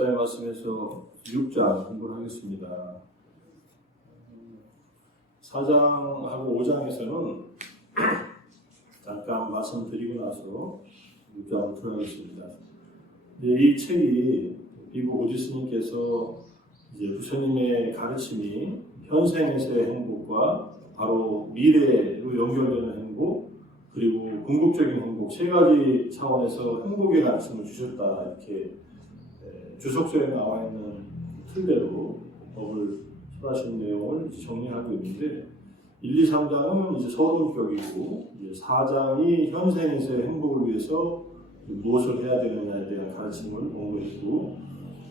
하나님의 말씀에서 6장 공부를 하겠습니다. 4장하고 5장에서는 잠깐 말씀드리고 나서 6장으로 들어가겠습니다. 이 책이 비고 오지스님께서 이제 부처님의 가르침이 현생에서의 행복과 바로 미래로 연결되는 행복, 그리고 궁극적인 행복, 세 가지 차원에서 행복의 가르침을 주셨다, 이렇게 주석서에 나와 있는 틀대로 법을 설하신 내용을 이제 정리하고 있는데, 1, 2, 3장은 이제 서론격이고, 이제 4장이 현생에서의 행복을 위해서 무엇을 해야 되느냐에 대한 가르침을 공부했고,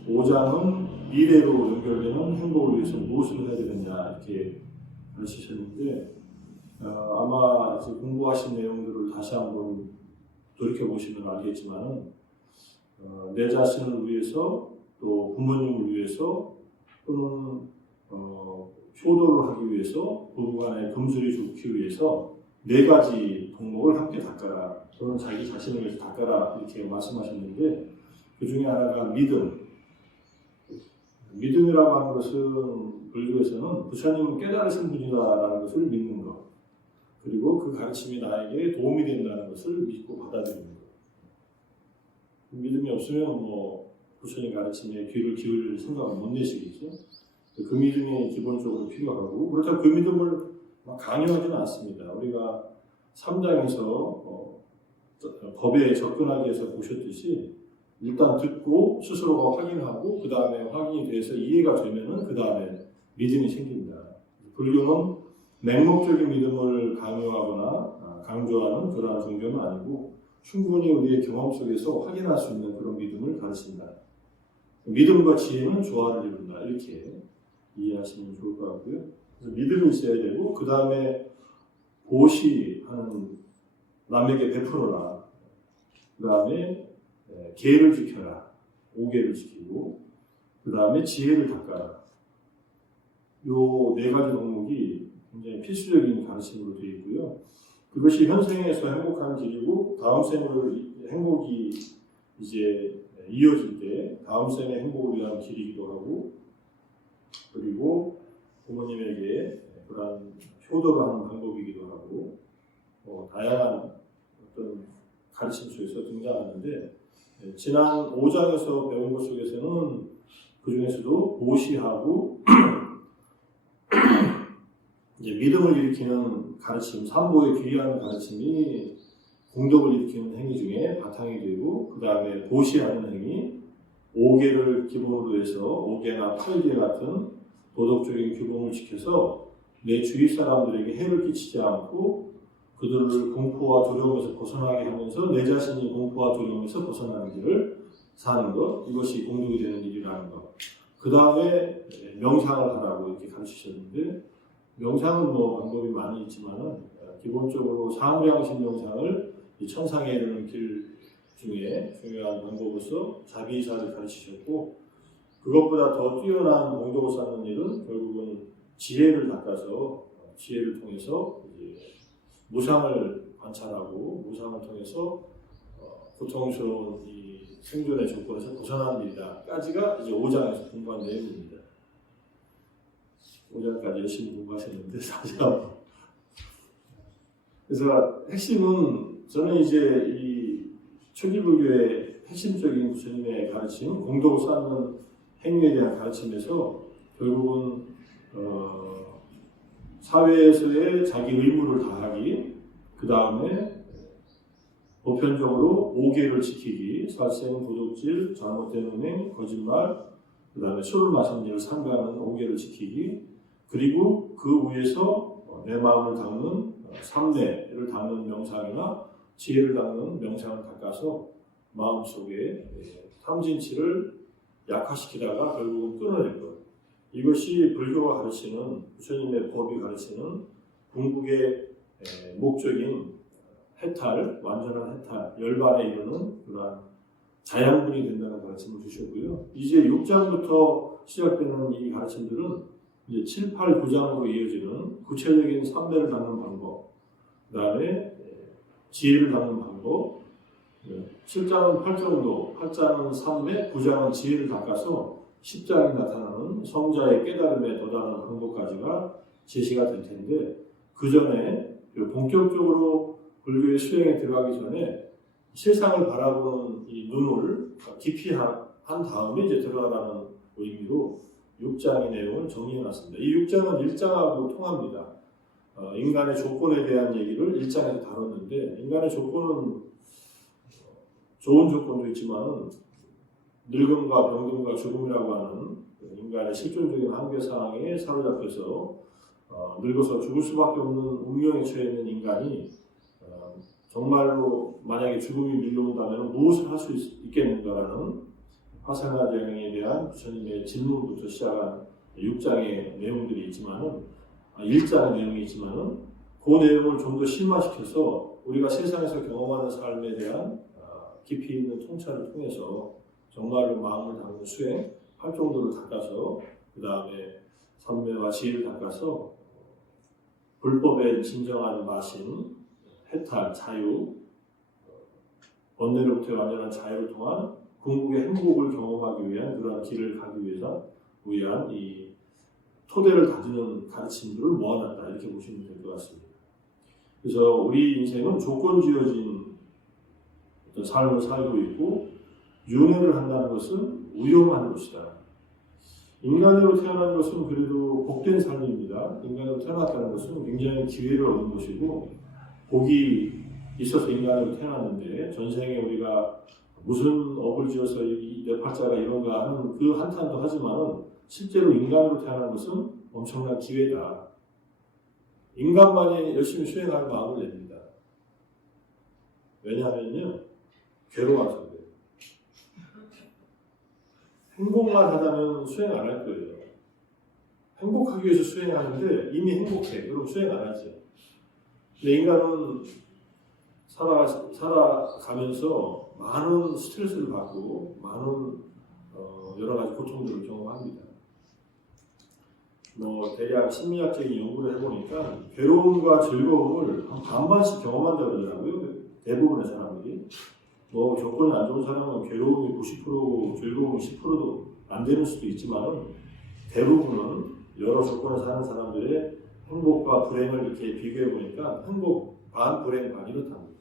5장은 미래로 연결되는 행복을 위해서 무엇을 해야 되느냐, 이렇게 가르치셨는데, 아마 이제 공부하신 내용들을 다시 한번 돌이켜보시면 알겠지만, 내 자신을 위해서, 또 부모님을 위해서, 또는 효도를 하기 위해서, 부부간의 금술이 좋기 위해서 4가지 동목을 함께 닦아라, 또는 자기 자신을 위해서 닦아라, 이렇게 말씀하셨는데, 그 중에 하나가 믿음. 믿음이라고 하는 것은 불교에서는 부처님은 깨달으신 분이다라는 것을 믿는 것, 그리고 그 가르침이 나에게 도움이 된다는 것을 믿고 받아들이는 것. 믿음이 없으면 부처님 가르침에 귀를 기울일 생각을 못 내시겠죠. 그 믿음이 기본적으로 필요하고, 그렇다고 그 믿음을 강요하지는 않습니다. 우리가 3장에서 법에 접근하기 위해서 보셨듯이, 일단 듣고 스스로가 확인하고, 그 다음에 확인이 돼서 이해가 되면은 그 다음에 믿음이 생깁니다. 불교는 맹목적인 믿음을 강요하거나 강조하는 그러한 종교는 아니고, 충분히 우리의 경험 속에서 확인할 수 있는 그런 믿음을 가르칩니다. 믿음과 지혜는 조화를 이룬다, 이렇게 이해하시면 좋을 것 같고요. 그래서 믿음이 있어야 되고, 그 다음에 보시하는, 남에게 베풀어라, 그 다음에 계를 지켜라, 5계를 지키고, 그 다음에 지혜를 닦아라. 요 4가지 덕목이 굉장히 필수적인 가르침으로 되어 있고요. 그것이 현생에서 행복한 길이고, 다음 생으로 행복이 이제 이어질 때 다음 생의 행복을 위한 길이기도 하고, 그리고 부모님에게 그런 효도를 하는 방법이기도 하고, 다양한 어떤 가르침 속에서 등장하는데, 지난 5장에서 배운 것 속에서는 그 중에서도 보시하고 이제 믿음을 일으키는 가르침, 삼보의 귀한 가르침이 공덕을 일으키는 행위 중에 바탕이 되고, 그 다음에 보시하는 행위, 5계를 기본으로 해서 5계나 8계 같은 도덕적인 규범을 지켜서 내 주위 사람들에게 해를 끼치지 않고 그들을 공포와 두려움에서 벗어나게 하면서 내 자신이 공포와 두려움에서 벗어나는 길을 사는 것, 이것이 공덕이 되는 일이라는 것. 그 다음에 명상을 하라고 이렇게 가르치셨는데, 명상은 방법이 많이 있지만은 기본적으로 사무량심 명상을 천상에 이르는 길 중에 중요한 방법으로서 자비의사를 가르치셨고, 그것보다 더 뛰어난 공덕을 쌓는 일은 결국은 지혜를 닦아서, 지혜를 통해서 이제 무상을 관찰하고, 무상을 통해서 고통스러운 이 생존의 조건에서 벗어나는 일이다까지가 이제 5장에서 공부한 내용입니다. 5장까지 열심히 공부하셨는데 4장. 그래서 핵심은, 저는 이제 이 초기불교의 핵심적인 부처님의 가르침, 공덕을 쌓는 행위에 대한 가르침에서 결국은 사회에서의 자기 의무를 다하기, 그 다음에 보편적으로 5계를 지키기, 살생, 도둑질, 잘못된 은행, 거짓말, 그 다음에 술을 마시는 일을 삼가하는 5계를 지키기, 그리고 그 위에서 내 마음을 닦는 삼내를 닦는 명상이나 지혜를 닦는 명상을 닦아서 마음속에 탐진치를 약화시키다가 결국은 끊어낼 것. 이것이 불교가 가르치는, 부처님의 법이 가르치는 궁극의 목적인 해탈, 완전한 해탈, 열반에 이르는 그러한 자양분이 된다는 가르침을 주셨고요. 이제 6장부터 시작되는 이 가르침들은 이제 7, 8, 9장으로 이어지는 구체적인 삼대를 닦는 방법, 그 다음에 지혜를 닦는 방법, 7장은 8정도, 8장은 삶에, 9장은 지혜를 닦아서 10장이 나타나는 성자의 깨달음에 도달하는 방법까지가 제시가 될 텐데, 그 전에 본격적으로 불교의 수행에 들어가기 전에 세상을 바라보는 이 눈을 깊이 한 다음에 이제 들어가라는 의미로 6장의 내용을 정리해놨습니다. 이 6장은 1장하고 통합니다. 인간의 조건에 대한 얘기를 1장에서 다뤘는데, 인간의 조건은 좋은 조건도 있지만 늙음과 병듦과 죽음이라고 하는 인간의 실존적인 한계 상황에 사로잡혀서 늙어서 죽을 수밖에 없는 운명에 처해 있는 인간이 정말로 만약에 죽음이 밀려온다면 무엇을 할 수 있겠는가라는 화생화대행에 대한 부처님의 질문부터 시작한 6장의 내용들이 있지만은 1장의 내용이 있지만은 그 내용을 좀 더 심화시켜서 우리가 세상에서 경험하는 삶에 대한 깊이 있는 통찰을 통해서 정말로 마음을 담은 수행, 활동도를 닦아서 그 다음에 선매와 지혜를 닦아서 불법의 진정한 마신 해탈, 자유, 번뇌로부터의 완전한 자유를 통한 궁극의 행복을 경험하기 위한 그러한 길을 가기 위한 이 토대를 다지는 가르침들을 모아놨다 이렇게 보시면 될 것 같습니다. 그래서 우리 인생은 조건 지어진 어떤 삶을 살고 있고 윤회를 한다는 것은 위험한 것이다. 인간으로 태어난 것은 그래도 복된 삶입니다. 인간으로 태어났다는 것은 굉장히 기회를 얻은 것이고 복이 있어서 인간으로 태어났는데 전생에 우리가 무슨 업을 지어서 내 팔자가 이런가 하는 그 한탄도 하지만 실제로 인간으로 태어난 것은 엄청난 기회다. 인간만이 열심히 수행할 마음을 냅니다. 왜냐하면요, 괴로워서 그래요. 행복만 하다면 수행 안 할 거예요. 행복하기 위해서 수행하는데 이미 행복해. 그럼 수행 안 하지. 근데 인간은 살아가면서 많은 스트레스를 받고 많은 여러 가지 고통들을 경험합니다. 대략 심리학적인 연구를 해보니까 괴로움과 즐거움을 한 반반씩 경험한다고 그러더라고요. 대부분의 사람들이. 조건이 안 좋은 사람은 괴로움이 90%고 즐거움이 10%도 안 되는 수도 있지만 대부분은 여러 조건을 사는 사람들의 행복과 불행을 이렇게 비교해 보니까 행복 반, 불행 반 이렇답니다.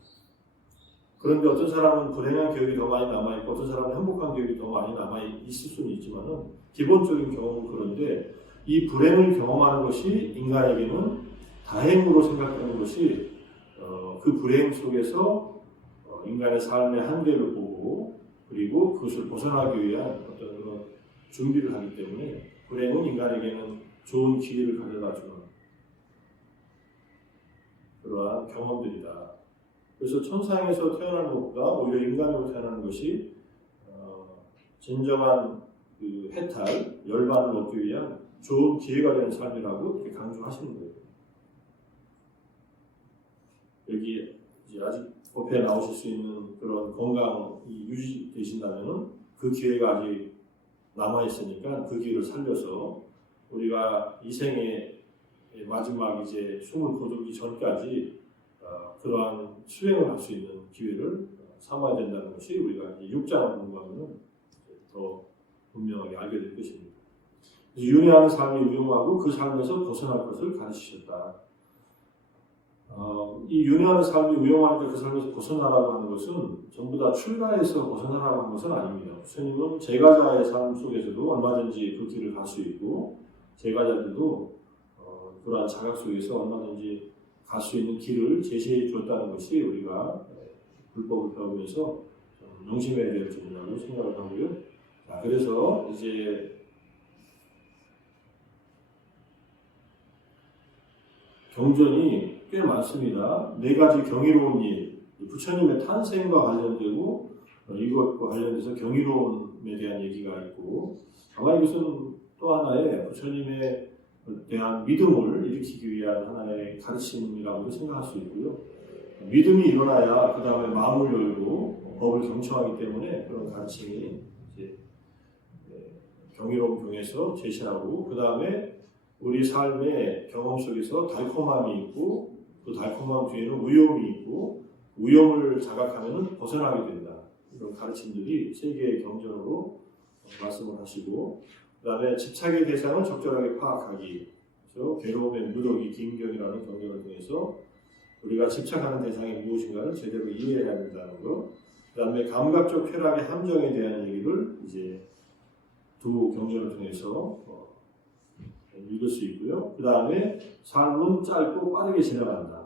그런데 어떤 사람은 불행한 기억이 더 많이 남아있고 어떤 사람은 행복한 기억이 더 많이 남아있을 수는 있지만 기본적인 경험은 그런데 이 불행을 경험하는 것이 인간에게는 다행으로 생각되는 것이 그 불행 속에서 인간의 삶의 한계를 보고 그리고 그것을 벗어나기 위한 어떤 그런 준비를 하기 때문에 불행은 인간에게는 좋은 기회를 가져다주는 그러한 경험들이다. 그래서 천상에서 태어나는 것보다 오히려 인간으로 태어나는 것이 진정한 그 해탈, 열반을 얻기 위한 좋은 기회가 되는 삶이라고 이렇게 강조하시는 거예요. 여기 이제 아직 법회에 나오실 수 있는 그런 건강이 유지되신다면 그 기회가 아직 남아있으니까 그 기회를 살려서 우리가 이 생의 마지막 이제 숨을 거두기 전까지 그러한 수행을 할 수 있는 기회를 삼아야 된다는 것이 우리가 이제 6장을 공부하면 더 분명하게 알게 될 것입니다. 윤회하는 삶이 위험하고 그 삶에서 벗어날 것을 가르치셨다. 이 윤회하는 삶이 위험하니까 그 삶에서 벗어나라고 하는 것은 전부 다 출가해서 벗어나라고 하는 것은 아닙니다. 부처님은 제가자의 삶 속에서도 얼마든지 그 길을 갈 수 있고 제가자들도 그러한 자각 속에서 얼마든지 갈 수 있는 길을 제시해 주었다는 것이 우리가 불법을 배우면서 명심해야 될 점이라고 생각을 하고요. 그래서 이제 경전이 꽤 많습니다. 4가지 경이로운 일, 부처님의 탄생과 관련되고 이것과 관련돼서 경이로움에 대한 얘기가 있고 아마 이것은 또 하나의 부처님에 대한 믿음을 일으키기 위한 하나의 가르침이라고 생각할 수 있고요. 믿음이 일어나야 그 다음에 마음을 열고 법을 경청하기 때문에 그런 가르침이 이제 경이로움 경에서 제시하고 그 다음에 우리 삶의 경험 속에서 달콤함이 있고 그 달콤함 뒤에는 위험이 있고 위험을 자각하면 벗어나게 된다. 이런 가르침들이 세계의 경전으로 말씀을 하시고, 그 다음에 집착의 대상을 적절하게 파악하기, 그래서 괴로움의 무더기 김경이라는 경전을 통해서 우리가 집착하는 대상이 무엇인가를 제대로 이해해야 된다는 것, 그 다음에 감각적 쾌락의 함정에 대한 얘기를 이제 두 경전을 통해서 읽을 수 있고요. 그 다음에 삶은 짧고 빠르게 지나간다.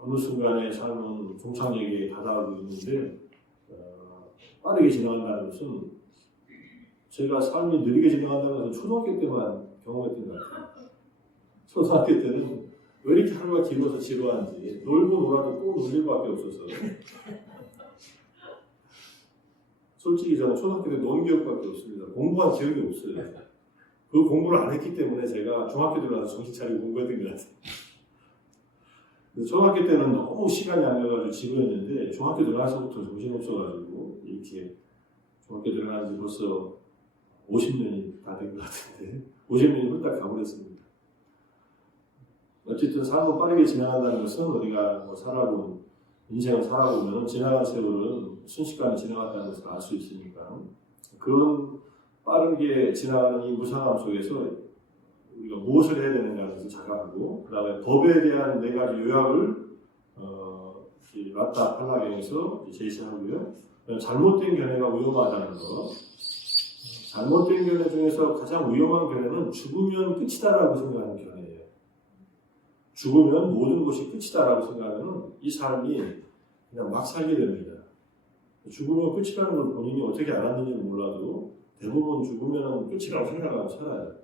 어느 순간에 삶은 종착역에 다다르고 있는데 빠르게 지나간다는 것은 제가 삶이 느리게 지나간다는 것은 초등학교 때만 경험했던 것 같아요. 초등학교 때는 왜 이렇게 하루가 길어서 지루한지 놀고 놀아도 또 놀릴 밖에 없어서 솔직히 저는 초등학교 때 논 기억밖에 없습니다. 공부한 기억이 없어요. 그 공부를 안 했기 때문에 제가 중학교 들어가서 정신 차리고 공부했던 것 같아요. 초등학교 때는 너무 시간이 안 가가지고 지루했는데 중학교 들어가서부터 정신없어가지고 이렇게 중학교 들어간 지 벌써 50년이 다 된 것 같은데 50년이 훌딱 가버렸습니다. 어쨌든 삶은 빠르게 지나간다는 것은 우리가 살아본 인생을 살아보면 지나간 세월은 순식간에 지나갔다는 것을 알 수 있으니까 그런 빠르게 지나가는 이 무상함 속에서 우리가 무엇을 해야 되는가를 것을 자각하고 그 다음에 법에 대한 네 가지 요약을 라타 팔라경에서 제시하고요. 잘못된 견해가 위험하다는 것. 잘못된 견해 중에서 가장 위험한 견해는 죽으면 끝이다라고 생각하는 견해예요. 죽으면 모든 것이 끝이다라고 생각하면 이 삶이 그냥 막 살게 됩니다. 죽으면 끝이라는 걸 본인이 어떻게 알았는지는 몰라도 대부분 죽으면 끝이라고 생각하고 살아요.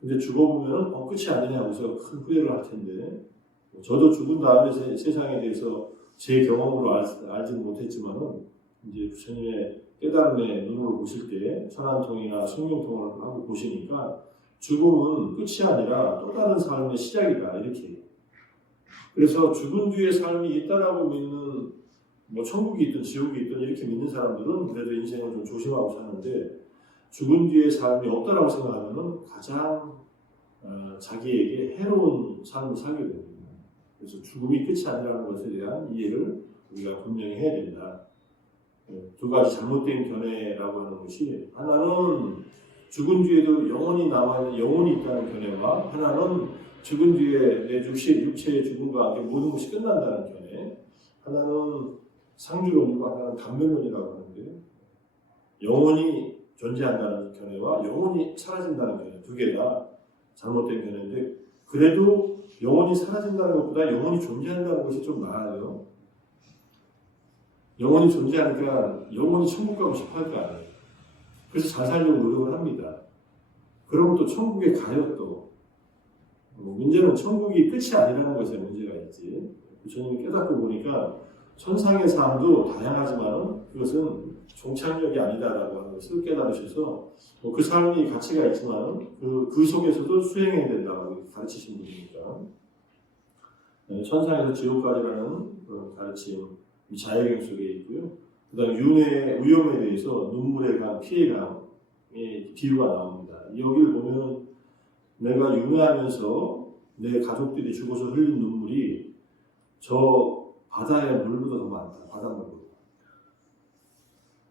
근데 죽어보면 끝이 아니냐 하면서 큰 후회를 할 텐데 저도 죽은 다음에 세상에 대해서 제 경험으로 알지는 못했지만은 이제 부처님의 깨달음의 눈으로 보실 때 천안통이나 성경통을 하고 보시니까 죽음은 끝이 아니라 또 다른 삶의 시작이다 이렇게. 그래서 죽은 뒤에 삶이 있다라고 믿는 천국이 있든 지옥이 있든 이렇게 믿는 사람들은 그래도 인생을 좀 조심하고 사는데 죽은 뒤에 삶이 없다라고 생각하면 가장 자기에게 해로운 삶을 살게 됩니다. 그래서 죽음이 끝이 아니라는 것에 대한 이해를 우리가 분명히 해야 된다. 두 가지 잘못된 견해라고 하는 것이 하나는 죽은 뒤에도 영혼이 남아있는 영혼이 있다는 견해와 하나는 죽은 뒤에 내 육체의 죽음과 함께 모든 것이 끝난다는 견해. 하나는 상주론이고 하나는 단면론이라고 하는데 영혼이 존재한다는 견해와 영혼이 사라진다는 견해 두 개 다 잘못된 견해인데 그래도 영혼이 사라진다는 것보다 영혼이 존재한다는 것이 좀 나아요. 영혼이 존재하니까 영혼이 천국 가고 싶어 할 거 아니에요. 그래서 잘 살려고 노력을 합니다. 그러면 또 천국에 가요 또. 문제는 천국이 끝이 아니라는 것에 문제가 있지. 부처님이 깨닫고 보니까 천상의 삶도 다양하지만 그것은 종착역이 아니다라고 하는 것을 깨달으셔서 그 삶이 가치가 있지만 그 속에서도 수행해야 된다고 가르치신 분이니까 천상에서 지옥까지라는 그런 가르침 이 자해경 속에 있고요. 그 다음 윤회의 위험에 대해서 눈물에 대한 피해감의 비유가 나옵니다. 여기를 보면 내가 윤회하면서 내 가족들이 죽어서 흘린 눈물이 저 바다의 물보다 더 많다. 바닷물보다.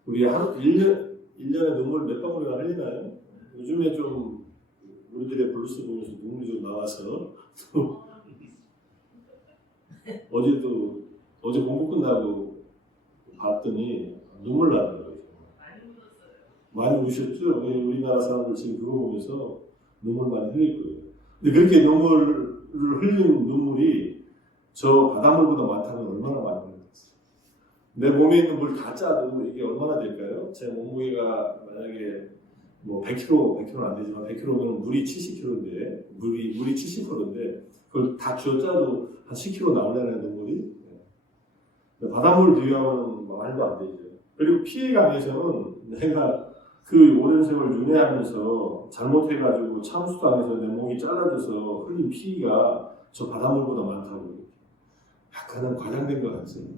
우리 1년에 눈물 몇 방울이나 흘리나요? 요즘에 좀 우리들의 블루스 보면서 눈물이 좀 나와서 어제 공부 끝나고 봤더니 눈물 나더라고요. 많이 우셨죠? 우리나라 사람들 지금 그거 보면서 눈물 많이 흘릴 거예요. 근데 그렇게 눈물을 흘린 눈물이 저 바닷물보다 많다면 얼마나 많이 흘렸어요. 내 몸에 있는 물 다 짜도 이게 얼마나 될까요? 제 몸무게가 만약에 100kg는 안 되지만 100kg면 물이 70kg인데 물이 70kg인데 그걸 다 쥐어 짜도 한 10kg 나오려는 눈물이 바닷물 비유하면 말도 안 되죠. 그리고 피해감에서는 내가 그 오랜 세월 윤회하면서 잘못해가지고 참수당해서 내 목이 잘라져서 흘린 피가 저 바닷물보다 많다고. 약간은 과장된 것 같지.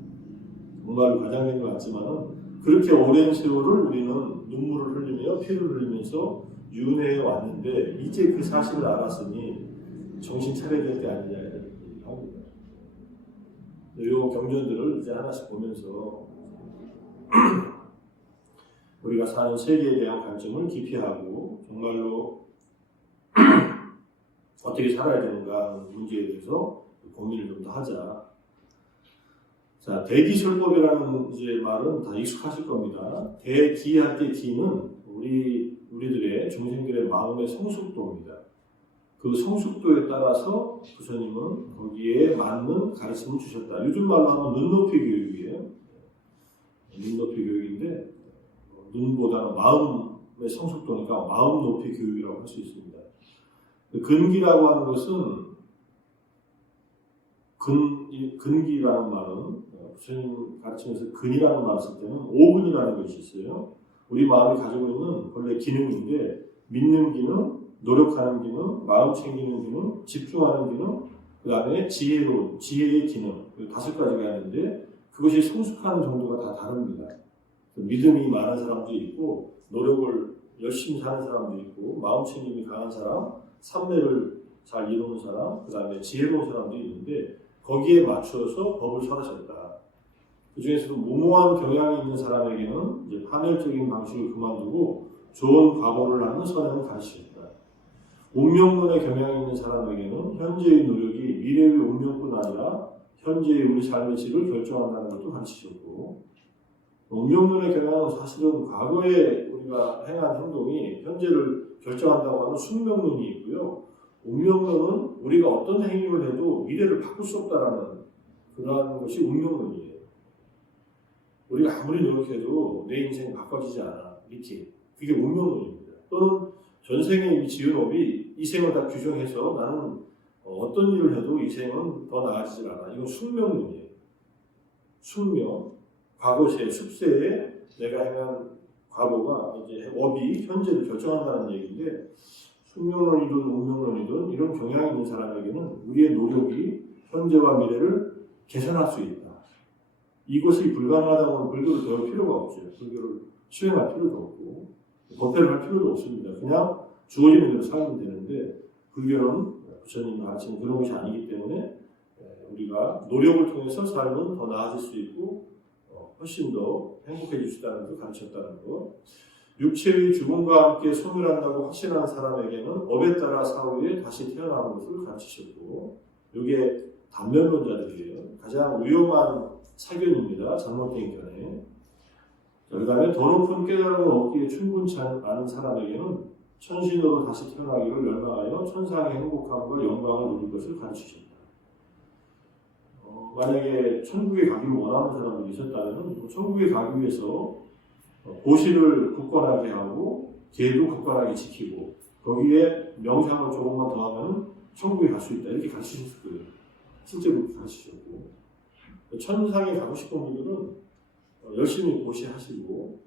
정말 과장된 것 같지만은 그렇게 오랜 세월을 우리는 눈물을 흘리며 피를 흘리면서 윤회해 왔는데 이제 그 사실을 알았으니 정신 차려야 될 때 아니냐 이렇게 합니다. 이 경전들을 이제 하나씩 보면서 우리가 사는 세계에 대한 관점을 기피하고 정말로 어떻게 살아야 되는가 하는 문제에 대해서 고민을 좀 더 하자. 자, 대기설법이라는 이제 말은 다 익숙하실 겁니다. 대기할 때 기는 우리들의 중생들의 마음의 성숙도입니다. 그 성숙도에 따라서 부처님은 거기에 맞는 가르침을 주셨다. 요즘 말로 하면 눈높이 교육이에요. 눈높이 교육인데 눈보다는 마음의 성숙도니까 마음 높이 교육이라고 할 수 있습니다. 근기라고 하는 것은 근기라는 말은 부처님 가르침에서 근이라는 말을 쓸 때는 오근이라는 것이 있어요. 우리 마음이 가지고 있는 본래 기능인데 믿는 기능, 노력하는 기능, 마음 챙기는 기능, 집중하는 기능, 그 다음에 지혜의 기능, 5가지가 있는데 그것이 성숙하는 정도가 다 다릅니다. 믿음이 많은 사람도 있고 노력을 열심히 하는 사람도 있고 마음 챙김이 강한 사람, 삼매를 잘 이루는 사람, 그 다음에 지혜로운 사람도 있는데 거기에 맞춰서 법을 설하셨다. 그 중에서도 무모한 경향이 있는 사람에게는 이제 파멸적인 방식을 그만두고 좋은 과보를 하는 선행을 가르치셨다. 운명론의 경향이 있는 사람에게는 현재의 노력이 미래의 운명뿐 아니라 현재의 우리 삶의 질을 결정한다는 것도 가르치셨고, 운명론의 경향은 사실은 과거에 우리가 행한 행동이 현재를 결정한다고 하는 숙명론이 있고요. 운명론은 우리가 어떤 행위를 해도 미래를 바꿀 수 없다라는 그러한 것이 운명론이에요. 우리가 아무리 노력해도 내 인생이 바꿔지지 않아. 이렇게. 그게 운명론입니다. 또는 전생의 이 지은 업이 이 생을 다 규정해서 나는 어떤 일을 해도 이 생은 더 나아지질 않아. 이건 숙명론이에요. 숙명. 과거세, 숙세에 내가 행한 과거가 이제 업이 현재를 결정한다는 얘기인데 숙명론이든 운명론이든 이런 경향이 있는 사람에게는 우리의 노력이 현재와 미래를 개선할 수 있다. 이것이 불가능하다고 하면 불교를 배울 필요가 없죠. 불교를 수행할 필요도 없고 법회를 할 필요도 없습니다. 그냥 주어지는 대로 살면 되는데 불교는 부처님 가르치는 그런 것이 아니기 때문에 우리가 노력을 통해서 삶은 더 나아질 수 있고 훨씬 더 행복해질 수 있다는 걸 가르쳤다는 것. 육체의 죽음과 함께 소멸한다고 확신하는 사람에게는 업에 따라 사후에 다시 태어나는 것을 가르치셨고 이게 단면론자들이에요. 가장 위험한 사견입니다. 잘못된 견해. 그 다음에 더 높은 깨달음을 얻기에 충분치 않은 사람에게는 천신으로 다시 태어나기를 열망하여 천상의 행복함과 영광을 누릴 것을 가르치셨다. 만약에 천국에 가기를 원하는 사람이 있었다면 천국에 가기 위해서 고시를 굳건하게 하고 계도 굳건하게 지키고 거기에 명상을 조금만 더 하면 천국에 갈 수 있다. 이렇게 가르치셨을 거예요. 실제로 그렇게 가르치셨고 천상에 가고 싶은 분들은 열심히 고시하시고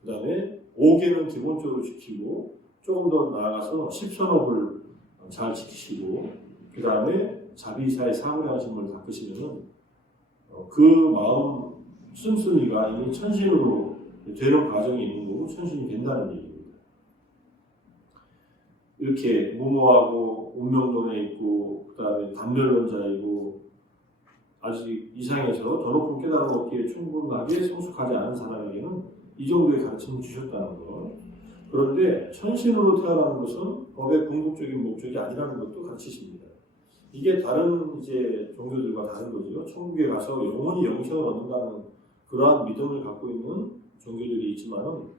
그 다음에 5개는 기본적으로 지키고 조금 더 나아가서 10선업을 잘 지키시고 그 다음에 자비사의 사무량심을 닦으시면 그 마음 씀씀이가 이미 천신으로 되는 과정이 있는 거고 천신이 된다는 얘기입니다. 이렇게 무모하고 운명론에 있고 그 다음에 단멸론자이고 아직 이상에서 더 높은 깨달음을 얻기에 충분하게 성숙하지 않은 사람에게는 이 정도의 가르침을 주셨다는 것. 그런데 천신으로 태어나는 것은 법의 궁극적인 목적이 아니라는 것도 가르치십니다. 이게 다른 이제 종교들과 다른 거죠. 천국에 가서 영원히 영생을 얻는다는 그러한 믿음을 갖고 있는 종교들이 있지만은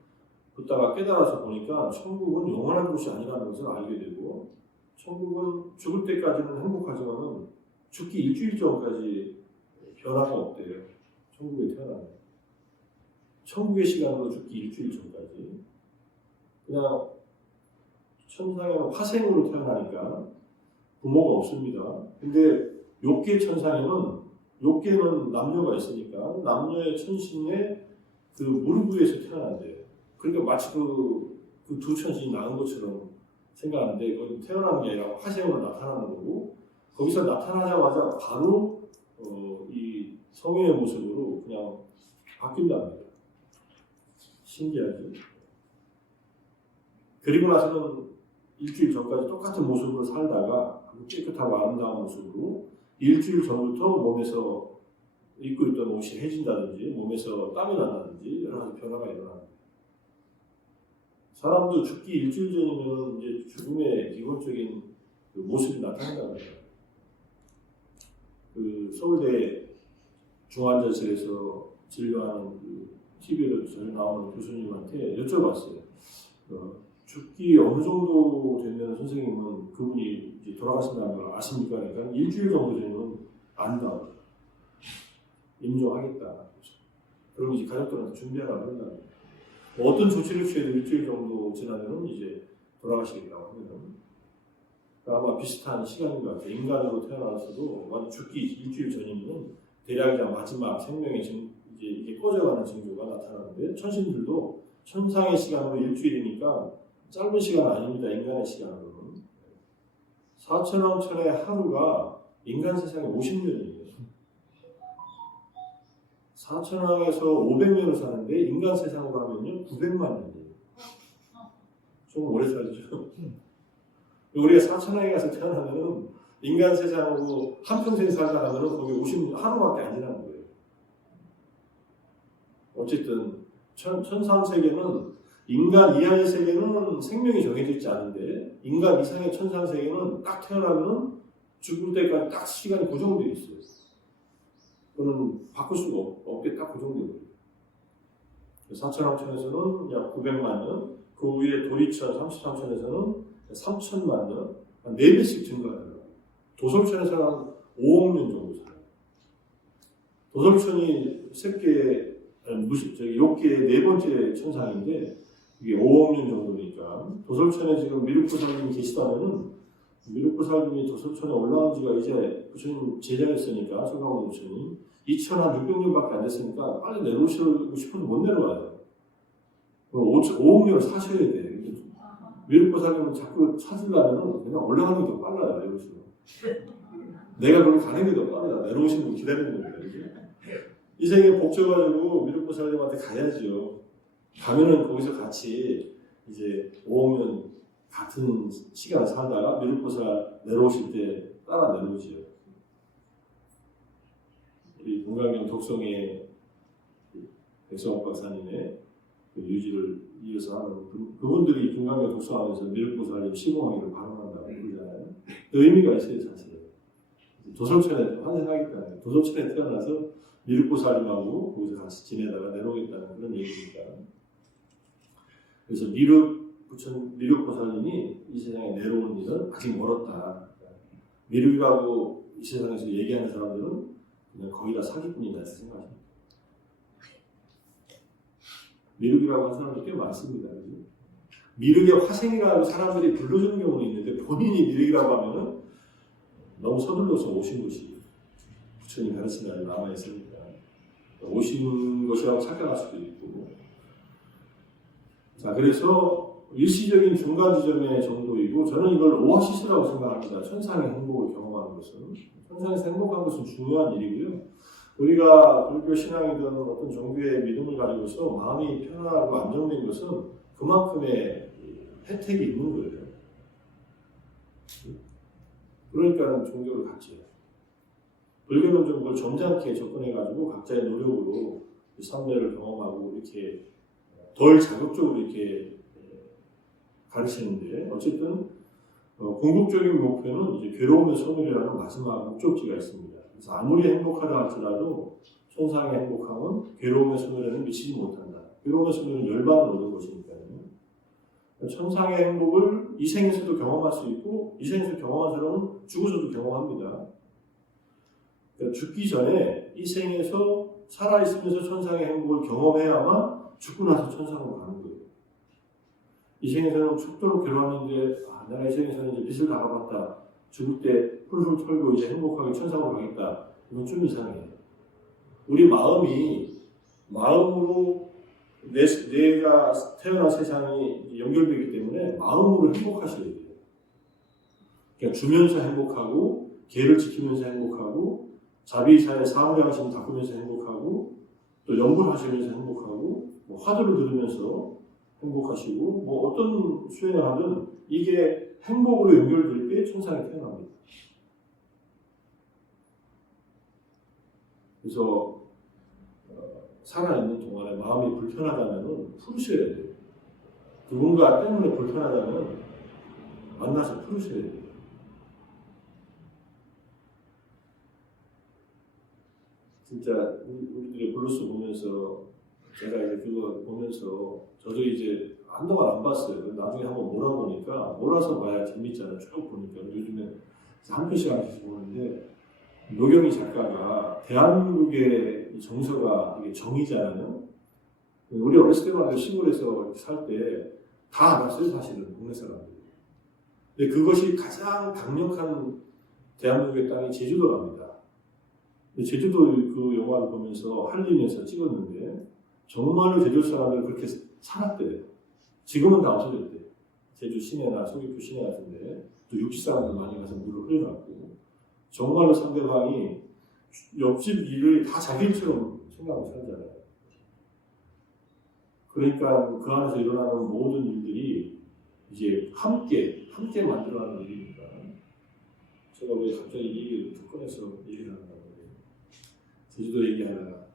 그러다가 깨달아서 보니까 천국은 영원한 곳이 아니라는 것을 알게 되고 천국은 죽을 때까지는 행복하지만은 죽기 일주일 전까지 변화가 없대요. 천국에 태어나면. 천국의 시간으로 죽기 일주일 전까지. 그냥 천상에는 화생으로 태어나니까 부모가 없습니다. 근데 욕계 천상에는 욕계는 남녀가 있으니까 남녀의 천신의 그 무릎 위에서 태어난대요. 그러니까 마치 그 두 천신이 낳은 것처럼 생각하는데 그건 태어나는 게 아니라 화생으로 나타나는 거고 거기서 나타나자마자 바로 이 성인의 모습으로 그냥 바뀐답니다. 신기하죠? 그리고 나서는 일주일 전까지 똑같은 모습으로 살다가 깨끗하고 아름다운 모습으로 일주일 전부터 몸에서 입고 있던 옷이 해진다든지 몸에서 땀이 난다든지 여러 가지 변화가 일어납니다. 사람도 죽기 일주일 전이면 이제 죽음의 기본적인 그 모습이 나타난다는 거예요. 그 서울대 중환자실에서 진료하는 그 TV로 나오는 교수님한테 여쭤봤어요. 죽기 어느 정도 되면 선생님은 그분이 이제 돌아가신다는 걸 아십니까? 그러니까 일주일 정도 되면 안다. 임종하겠다. 그럼 이제 가족들한테 준비하라고 한다. 어떤 조치를 취해도 일주일 정도 지나면 이제 돌아가시겠다고 합니다. 아마 비슷한 시간인 것 같아요. 인간으로 태어나서도 죽기 일주일 전이면 대략 마지막 생명의 이제 이게 꺼져가는 징조가 나타나는데 천신들도 천상의 시간으로 일주일이니까 짧은 시간 아닙니다. 인간의 시간으로는 4천억 천의 하루가 인간 세상에 50년이에요. 4천왕에서 500년을 사는데 인간 세상으로 하면요 900만 년이에요. 좀 오래 살죠. 우리가 4천왕에 가서 태어나면은 인간 세상으로 한평생 살다 하면은 거기 50년 하루밖에 안 지나는 거예요. 어쨌든 천상 세계는 인간 이하의 세계는 생명이 정해져 있지 않은데 인간 이상의 천상 세계는 딱 태어나면은 죽을 때까지 딱 시간이 고정되어 있어요. 그거는 바꿀 수가 없게 딱 고정되어 있어요. 4천왕천에서는 약 900만 년, 그 위에 도리천 33천에서는 3천만 년, 한 4배씩 증가해요. 도솔천에서는 한 5억 년 정도 살아요. 도솔천이 욕계의 네 번째 천상인데 이게 5억 년 정도니까 도솔천에 지금 미륵보살님이 계시다면은 미륵보살님이 도솔천에 올라간 지가 이제 부처님 제자였으니까 서가모니 부처님 2,600년밖에 안 됐으니까 빨리 내려오시고 싶어도 못 내려와요. 5억 년을 사셔야 돼. 미륵보살님은 자꾸 찾으려면 그냥 올라가는 게 더 빨라요. 내려오시고. 내가 거기 가는 게 더 빨라요. 내려오시는 분 기다리는 겁니다. 이 생에 복 줘가지고 미륵보살님한테 가야죠. 가면은 거기서 같이 이제 5억 년 같은 시간 살다가 미륵보살 내려오실 때 따라 내려오지요. 우리 동강경 독성의 백성옥 박사님의 그 유지를 이어서 하는 그분들이 동강경 독성하면서 미륵보살님 시공하기를 발언한다고 그러잖아요. 그 의미가 있어요, 사실. 도솔천에 환생하겠다는 도솔천에 태어나서 미륵보살님하고 거기서 같이 지내다가 내려오겠다는 그런 얘기니까. 그래서 미륵보살님이 이 세상에 내려오는 일은 아직 멀었다. 미륵이라고 이 세상에서 얘기하는 사람들은 그냥 거의 다 사기꾼이다 생각합니다. 미륵이라고 하는 사람들 꽤 많습니다. 그렇죠? 미륵의 화생이라고 사람들이 불러주는 경우는 있는데 본인이 미륵이라고 하면은 너무 서둘러서 오신 것이 부처님 가르침이 아직 남아있으니까 오신 것이라고 착각할 수도 있고. 자, 그래서 일시적인 중간 지점의 정도이고 저는 이걸 오아시스라고 생각합니다. 천상의 행복을 경험하는 것은. 천상에서 행복한 것은 중요한 일이고요. 우리가 불교 신앙이든 어떤 종교의 믿음을 가지고서 마음이 편안하고 안정된 것은 그만큼의 혜택이 있는 거예요. 그러니까 종교를 갖지. 불교는 좀 그걸 점잖게 접근해가지고 각자의 노력으로 삼매를 경험하고 이렇게 덜 자극적으로 이렇게 가르치는데 어쨌든 궁극적인 목표는 이제 괴로움의 소멸이라는 마지막 목적지가 있습니다. 그래서 아무리 행복하다 할지라도 천상의 행복함은 괴로움의 소멸에는 미치지 못한다. 괴로움의 소멸은 열반을 얻은 것이니까요. 천상의 행복을 이 생에서도 경험할 수 있고 이 생에서 경험한 사람은 죽어서도 경험합니다. 그러니까 죽기 전에 이 생에서 살아있으면서 천상의 행복을 경험해야만 죽고 나서 천상으로 가는 거예요. 이 생에서는 죽도록 괴로웠는데 내가 이 생에서는 이제 빚을 다 갚았다. 죽을 때 훌훌 털고 이제 행복하게 천상으로 가겠다. 이건 좀 이상해요. 우리 마음으로 내가 태어난 세상이 연결되기 때문에 마음으로 행복하셔야 돼요. 그러니까 주면서 행복하고 계를 지키면서 행복하고 자비사의 사물의 하심 닦으면서 행복하고 또 연구를 하시면서 행복하고 화두를 들으면서 행복하시고 어떤 수행을 하든 이게 행복으로 연결될 때 천상에 태어납니다. 그래서 살아있는 동안에 마음이 불편하다면 풀으셔야 돼요. 누군가 때문에 불편하다면 만나서 풀으셔야 돼요. 진짜 우리들의 블루스 보면서 제가 이제 그거 보면서 저도 이제 한동안 안 봤어요. 나중에 한번 몰아보니까 몰아서 봐야 재밌잖아요. 쭉 보니까 요즘에 한 편씩 한 편씩 보는데 노경희 작가가 대한민국의 정서가 이게 정이잖아요. 우리 어렸을 때만 해도 시골에서 살 때 다 알았어요, 사실은 동네 사람들이. 근데 그것이 가장 강력한 대한민국의 땅이 제주도랍니다. 제주도 그 영화를 보면서 한림에서 찍었는데 정말로 제주 사람들 그렇게 살았대요. 지금은 다 없어졌대요. 제주 시내나 서귀포 시내 같은데 또 육지 사람들 많이 가서 물을 흘려놨고 정말로 상대방이 옆집 일을 다 자기 일처럼 생각하고 살잖아요. 그러니까 그 안에서 일어나는 모든 일들이 이제 함께 만들어가는 일이니까 제가 왜 갑자기 이 얘기를 툭 꺼내서 얘기를 하는 거예요. 제주도 얘기하다가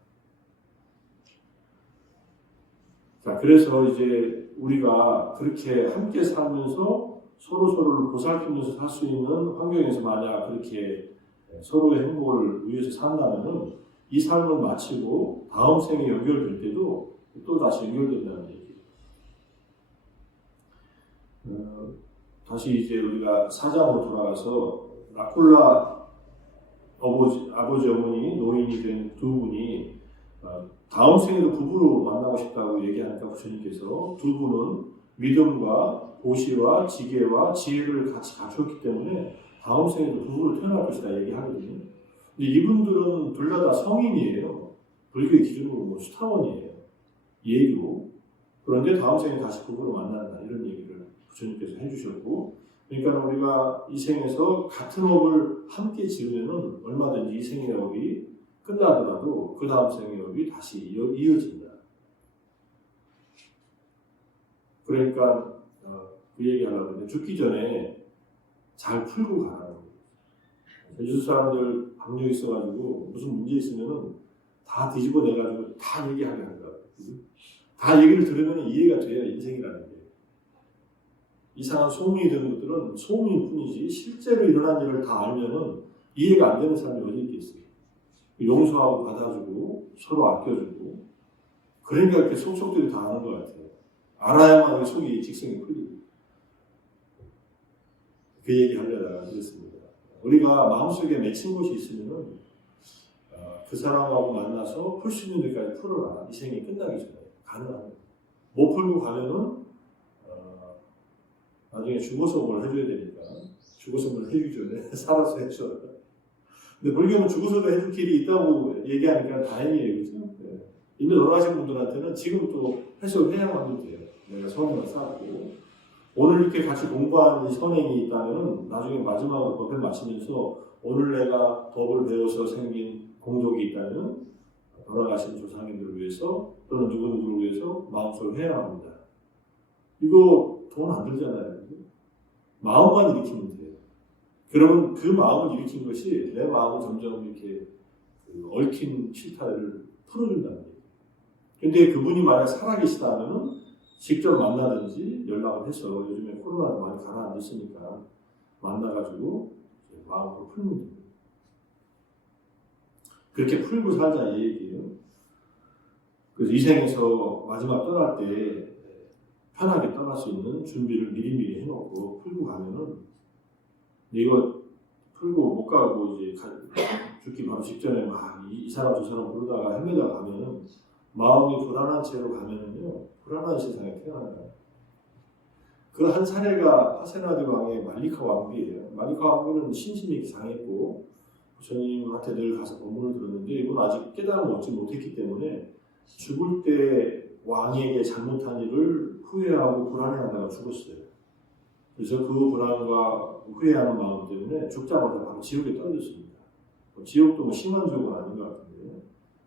자, 그래서 이제 우리가 그렇게 함께 살면서 서로를 보살피면서 살 수 있는 환경에서 만약 그렇게 서로의 행복을 위해서 산다면은 이 삶을 마치고 다음 생에 연결될 때도 또 다시 연결된다는 얘기예요. 다시 이제 우리가 사장으로 돌아가서 라쿨라 아버지 어머니 노인이 된 두 분이 다음 생에도 부부로 만나고 싶다고 얘기하니까 부처님께서 두 분은 믿음과 보시와 지계와 지혜를 같이 갖췄기 때문에 다음 생에도 부부로 태어날 것이다 얘기하거든요. 근데 이분들은 둘 다 성인이에요. 불교의 기준으로 뭐 수타원이에요. 예교. 그런데 다음 생에 다시 부부로 만난다 이런 얘기를 부처님께서 해주셨고, 그러니까 우리가 이 생에서 같은 업을 함께 지으면은 얼마든지 이 생의 업이 끝나더라도 그 다음 생의 업이 다시 이어진다. 그러니까 그 얘기 하려고 했는데 죽기 전에 잘 풀고 가라는 거예요. 제주도 사람들 박력 있어가지고 무슨 문제 있으면은 다 뒤집어 내가지고 다 얘기하게 한다. 다 얘기를 들으면 이해가 돼요, 인생이라는 게. 이상한 소문이 되는 것들은 소문일 뿐이지 실제로 일어난 일을 다 알면은 이해가 안 되는 사람이 어디 있겠어요. 용서하고 받아주고 서로 아껴주고 그러니까 이렇게 속속들이 다 아는 것 같아요. 알아야만 속이 직성이 풀리고. 그 얘기 하려다가 그랬습니다. 우리가 마음속에 맺힌 것이 있으면은 그 사람하고 만나서 풀 수 있는 데까지 풀어라. 이 생이 끝나기 전에 가능합니다. 못 풀고 가면은 나중에 죽어서 뭘 해줘야 되니까 죽어서 뭘 해주기 전에 살아서 해줘. 근데 불교는 죽어서도 해줄 길이 있다고 얘기하니까 다행이에요, 그렇죠? 네. 이미 돌아가신 분들한테는 지금 또 해석해야만 하면 돼요. 내가 선행을 쌓고 오늘 이렇게 같이 공부한 이 선행이 있다면 나중에 마지막으로 법을 마치면서 오늘 내가 법을 배워서 생긴 공덕이 있다면 돌아가신 조상님들을 위해서 또는 누구누구를 위해서 마음속으로 해야 합니다. 이거 돈 안 들잖아요. 마음만 일으키면 돼요. 그러면 그 마음을 일으킨 것이 내 마음을 점점 이렇게 얽힌 실타래를 풀어준다는 얘기예요. 근데 그분이 만약 살아계시다면 직접 만나든지 연락을 해서 요즘에 코로나도 많이 가라앉았으니까 만나가지고 마음으로 풀면 됩니다. 그렇게 풀고 살자 이 얘기예요. 그래서 이 생에서 마지막 떠날 때 편하게 떠날 수 있는 준비를 미리미리 해놓고 풀고 가면은 이거 풀고 못 가고 이제 죽기 바로 직전에 막 이 사람 저 사람 부르다가 헤매다 가면은 마음이 불안한 채로 가면은요 불안한 세상에 태어나요. 그 한 사례가 파세나드 왕의 말리카 왕비예요. 말리카 왕비는 신심이 강했고 부처님한테 늘 가서 법문을 들었는데 이분 아직 깨달음을 얻지 못했기 때문에 죽을 때 왕에게 잘못한 일을 후회하고 불안해하다가 죽었어요. 그래서 그 불안과 후회하는 마음 때문에 죽자마자 바로 지옥에 떨어졌습니다. 지옥도 심한 지옥은 아닌 것 같은데요.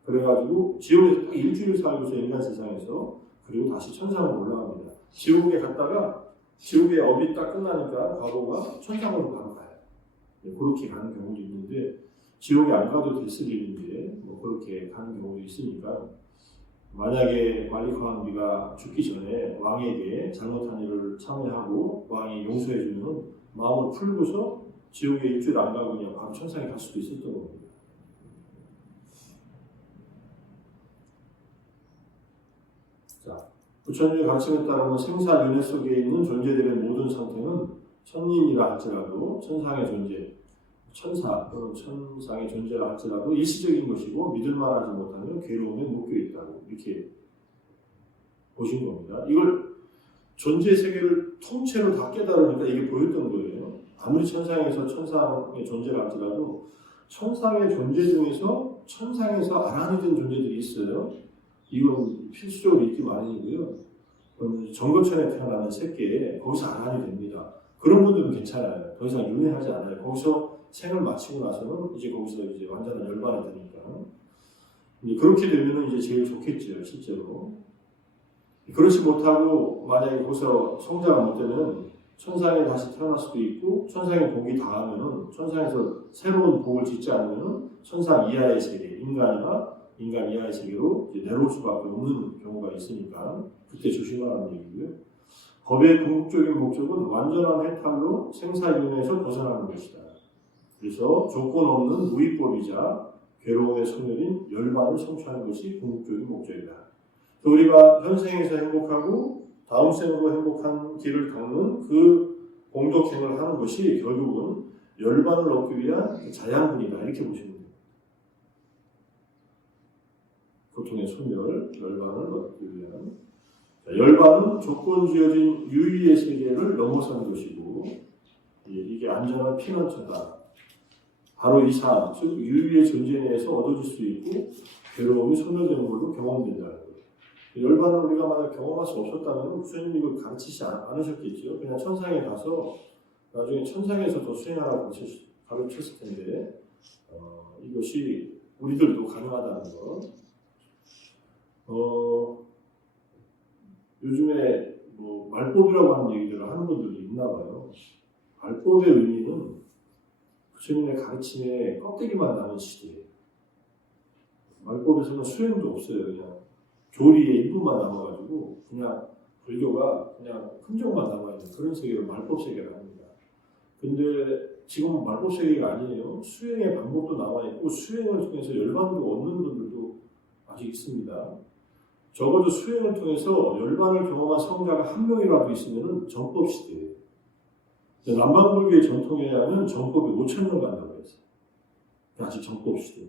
그래가지고 지옥에서 딱 일주일 살고서 인간 세상에서 그리고 다시 천상으로 올라갑니다. 지옥에 갔다가 지옥의 업이 딱 끝나니까 과거가 천상으로 바로 가요. 그렇게 가는 경우도 있는데 지옥에 안 가도 됐을 일인데 뭐 그렇게 가는 경우도 있으니까 만약에 말리카 왕비가 죽기 전에 왕에게 잘못한 일을 참회하고 왕이 용서해 주면 마음을 풀고서 지옥에 일주일 안 가고 그냥 바로 천상에 갈 수도 있었던 겁니다. 자, 부처님의 가르침에 따르면 생사 윤회 속에 있는 존재들의 모든 상태는 천인이라 할지라도 천상의 존재, 천사 또는 천상의 존재라 할지라도 일시적인 것이고 믿을만하지 못하면 괴로움에 묶여 있다고 이렇게 보신 겁니다. 이걸 존재 세계를 통째로 다 깨달으니까 이게 보였던 거예요. 아무리 천상에서 천상의 존재라 할지라도 천상의 존재 중에서 천상에서 아란이된 존재들이 있어요. 이건 필수적으로 있기 마련이고요. 정거천에 태어나는 새끼에 거기서 아란이 됩니다. 그런 분들은 괜찮아요. 더 이상 윤회하지 않아요. 거기서 생을 마치고 나서는 이제 거기서 이제 완전한 열반이 되니까. 그렇게 되면 이제 제일 좋겠죠, 실제로. 그렇지 못하고 만약에 거기서 성장을 못 되면 천상에 다시 태어날 수도 있고 천상의 복이 닿으면은 천상에서 새로운 복을 짓지 않으면은 천상 이하의 세계, 인간이나 인간 이하의 세계로 이제 내려올 수밖에 없는 경우가 있으니까 그때 조심하라는 얘기고요. 법의 궁극적인 목적은 완전한 해탈로 생사윤회에서 벗어나는 것이다. 그래서 조건 없는 무위법이자 괴로움의 소멸인 열반을 성취하는 것이 궁극적인 목적이다. 우리가 현생에서 행복하고 다음 생으로 행복한 길을 닦는 그 공덕행을 하는 것이 결국은 열반을 얻기 위한 자양분이다. 이렇게 보시면 됩니다. 고통의 소멸, 열반을 얻기 위한. 열반은 조건 지어진 유의의 세계를 넘어서는 것이고 이게 안전한 피난처다. 바로 이 삶, 즉 유의의 존재 내에서 얻어질 수 있고 괴로움이 소멸되는 걸로 경험된다는 거예요. 열반을 우리가 만약 경험할 수 없었다면 부처님이 이걸 가르치지 않으셨겠죠. 그냥 천상에 가서 나중에 천상에서 더 수행하라고 가르쳤을 텐데 이것이 우리들도 가능하다는 것. 요즘에 뭐 말법이라고 하는 얘기들을 하는 분들도 있나 봐요. 말법의 의미는 부처님의 가르침에 껍데기만 남은 시대예요. 말법에서는 수행도 없어요. 그냥 교리의 일부만 남아가지고 그냥 불교가 그냥 흔적만 남아있는 그런 세계를 말법 세계를 합니다. 근데 지금은 말법 세계가 아니에요. 수행의 방법도 남아있고 수행을 통해서 열반도 얻는 분들도 아직 있습니다. 적어도 수행을 통해서 열반을 경험한 성자가 한 명이라도 있으면 정법 시대예요. 남방불교의 전통에 의하면 정법이 5,000년 간다고 했어요. 아직 정법 시대.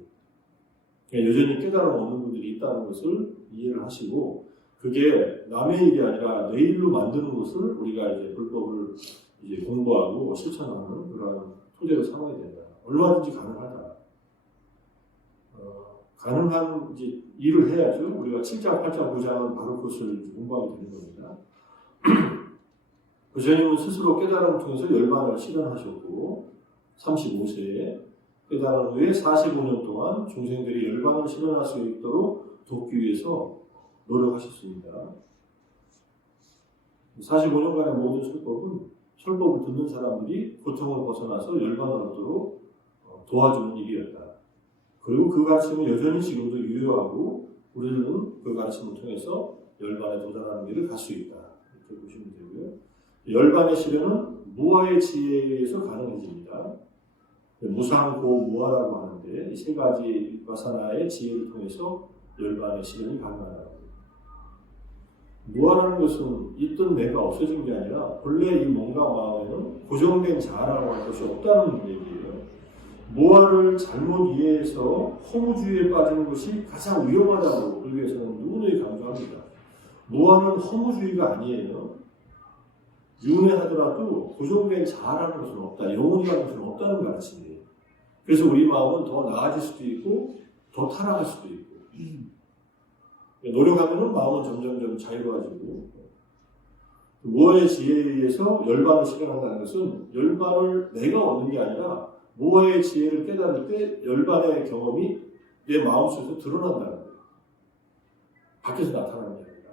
그러니까 여전히 깨달음 없는 분들이 있다는 것을 이해를 하시고 그게 남의 일이 아니라 내 일로 만드는 것을 우리가 이제 불법을 이제 공부하고 실천하는 그런 토대로 삼아야 된다. 얼마든지 가능하다. 가능한 이제 일을 해야죠. 우리가 7장, 8장, 9장은 바로 그것을 공부하게 되는 겁니다. 부처님은 스스로 깨달음을 통해서 열반을 실현하셨고 35세에 깨달은 후에 45년 동안 중생들이 열반을 실현할 수 있도록 돕기 위해서 노력하셨습니다. 45년간의 모든 설법을 듣는 사람들이 고통을 벗어나서 열반을 얻도록 도와주는 일이었다. 그리고 그 가르침은 여전히 지금도 유효하고 우리는 그 가르침을 통해서 열반에 도달하는 길을 갈 수 있다. 이렇게 보시면 되고요. 열반의 실현은 무아의 지혜에 의해서 가능해집니다. 무상고 무아라고 하는데 이 세 가지 와사나의 지혜를 통해서 열반의 실현이 가능하다. 무아라는 것은 있던 내가 없어진 게 아니라 본래 이 뭔가 마음에는 고정된 자아라고 할 것이 없다는 얘기예요. 무아를 잘못 이해해서 허무주의에 빠지는 것이 가장 위험하다고 불교에서는 누누이 강조합니다. 무아는 허무주의가 아니에요. 윤회하더라도 고정된 자아라는 것은 없다. 영혼이라는 것은 없다는 가르침이에요. 그래서 우리 마음은 더 나아질 수도 있고 더 타락할 수도 있고 노력하면 마음은 점점점 자유로워지고 무아의 지혜에 의해서 열반을 실현한다는 것은 열반을 내가 얻는 게 아니라 무아의 지혜를 깨달을 때 열반의 경험이 내 마음속에서 드러난다는 거예요. 밖에서 나타나는 게 아니라